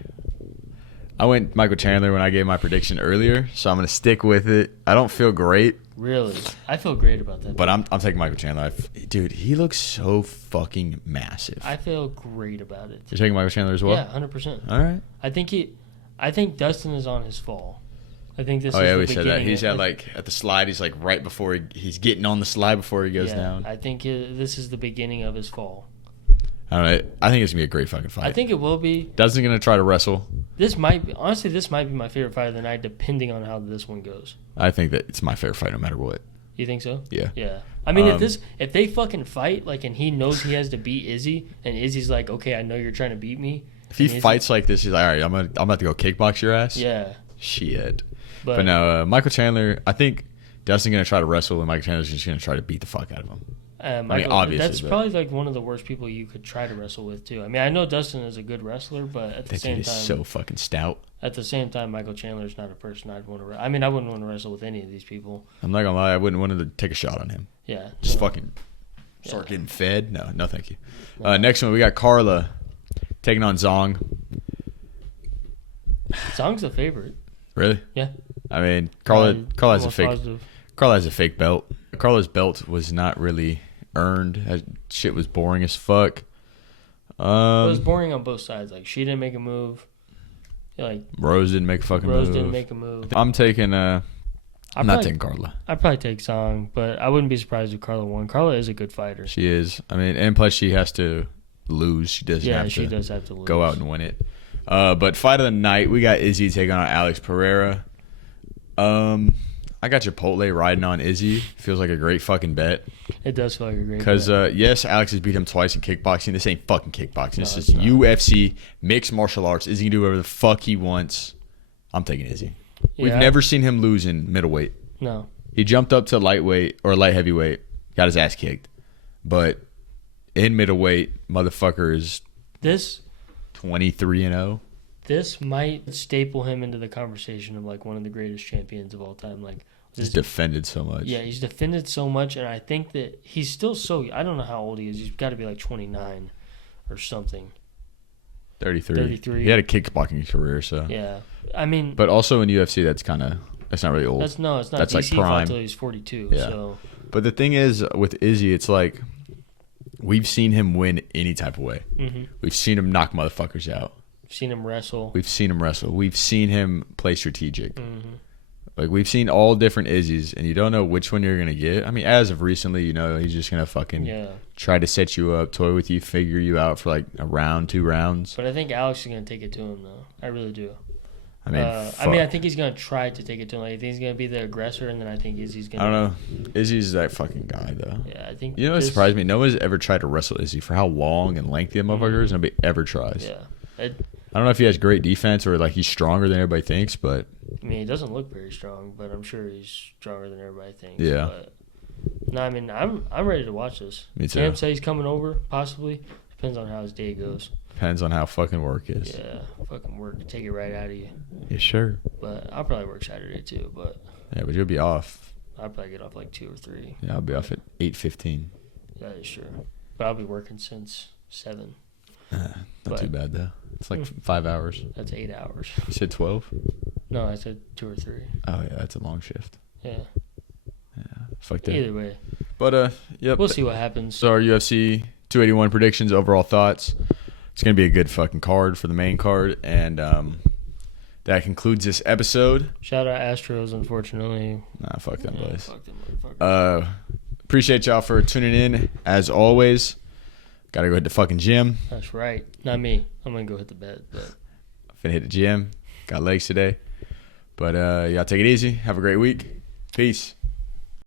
I went Michael Chandler when I gave my prediction earlier, so I'm going to stick with it. I don't feel great. Really? I feel great about that. But I'm taking Michael Chandler. Dude, he looks so fucking massive. I feel great about it. You're taking Michael Chandler as well? Yeah, 100%. All right. I think Dustin is on his fall. I think this is we said that. He's at at the slide. He's like right before he's getting on the slide before he goes down. I think this is the beginning of his fall. I don't know. I think it's gonna be a great fucking fight. I think it will be. Dustin's gonna try to wrestle. This might be my favorite fight of the night, depending on how this one goes. I think that it's my favorite fight no matter what. You think so? Yeah. Yeah. I mean, if they fucking fight and he knows he has to beat Izzy, and Izzy's like, okay, I know you're trying to beat me. If he fights like this, he's like, all right, I'm about to go kickbox your ass. Yeah. Shit. But no, Michael Chandler, I think Dustin's going to try to wrestle, and Michael Chandler's just going to try to beat the fuck out of him. Obviously. That's probably like one of the worst people you could try to wrestle with, too. I mean, I know Dustin is a good wrestler, but at the same time... he's so fucking stout. At the same time, Michael Chandler's not a person I'd want to... I mean, I wouldn't want to wrestle with any of these people. I'm not going to lie. I wouldn't want to take a shot on him. Yeah. Just fucking start getting fed. No, thank you. Next one, we got Carla taking on Zong. Zong's a favorite. Really? Yeah. I mean, Carla has a fake. Positive. Carla has a fake belt. Carla's belt was not really earned. That shit was boring as fuck. It was boring on both sides. Like, she didn't make a move. Rose didn't make a fucking move. Rose didn't make a move. I'm taking. I'm not taking Carla. I'd probably take Zong, but I wouldn't be surprised if Carla won. Carla is a good fighter. She is. I mean, and plus she has to lose. She does have to lose. Go out and win it. But fight of the night, we got Izzy taking on Alex Pereira. I got Chipotle riding on Izzy. Feels like a great fucking bet. It does feel like a great bet. Because, yes, Alex has beat him twice in kickboxing. This ain't fucking kickboxing. This is UFC, mixed martial arts. Izzy can do whatever the fuck he wants. I'm taking Izzy. Yeah. We've never seen him lose in middleweight. No. He jumped up to lightweight or light heavyweight, got his ass kicked. But in middleweight, motherfucker is 23-0. This might staple him into the conversation of like one of the greatest champions of all time. Like, he's defended so much. Yeah, he's defended so much, and I think that he's still I don't know how old he is. He's got to be like 29 or something. 33. He had a kickboxing career, so. Yeah. I mean. But also in UFC, that's not really old. It's not. That's like prime. Until he's 42. Yeah. So. But the thing is, with Izzy, it's like we've seen him win any type of way. Mm-hmm. We've seen him knock motherfuckers out. We've seen him wrestle. We've seen him play strategic. Mm-hmm. Like, we've seen all different Izzies, and you don't know which one you're going to get. I mean, as of recently, he's just going to fucking try to set you up, toy with you, figure you out for like a round, 2 rounds. But I think Alex is going to take it to him, though. I really do. I mean, I think he's going to try to take it to him. Like, I think he's going to be the aggressor, and then I think Izzy's going to... I don't know. Izzy's that fucking guy, though. Yeah, I think... What surprised me? No one's ever tried to wrestle Izzy for how long and lengthy a motherfucker is. Nobody ever tries. Yeah. I don't know if he has great defense or like he's stronger than everybody thinks, but... I mean, he doesn't look very strong, but I'm sure he's stronger than everybody thinks. Yeah. But, no, I mean, I'm ready to watch this. Me too. Sam says he's coming over, possibly. Depends on how his day goes. Depends on how fucking work is. Yeah, fucking work. Take it right out of you. Yeah, sure. But I'll probably work Saturday too, but... Yeah, but you'll be off. I'll probably get off like 2 or 3. Yeah, I'll be off at 8:15. That is true. But I'll be working since 7. Not too bad, though. It's like 5 hours. That's 8 hours. You said 12? No, I said 2 or 3. Oh, yeah, that's a long shift. Yeah. Yeah, fuck that. Either way. But, yep. We'll see what happens. So our UFC 281 predictions, overall thoughts. It's going to be a good fucking card for the main card. And that concludes this episode. Shout out Astros, unfortunately. Nah, fuck them boys. Fuck them motherfuckers. Appreciate y'all for tuning in. As always, got to go hit the fucking gym. That's right. Not me. I'm going to go hit the bed. But I'm finna hit the gym. Got legs today. But y'all take it easy. Have a great week. Peace.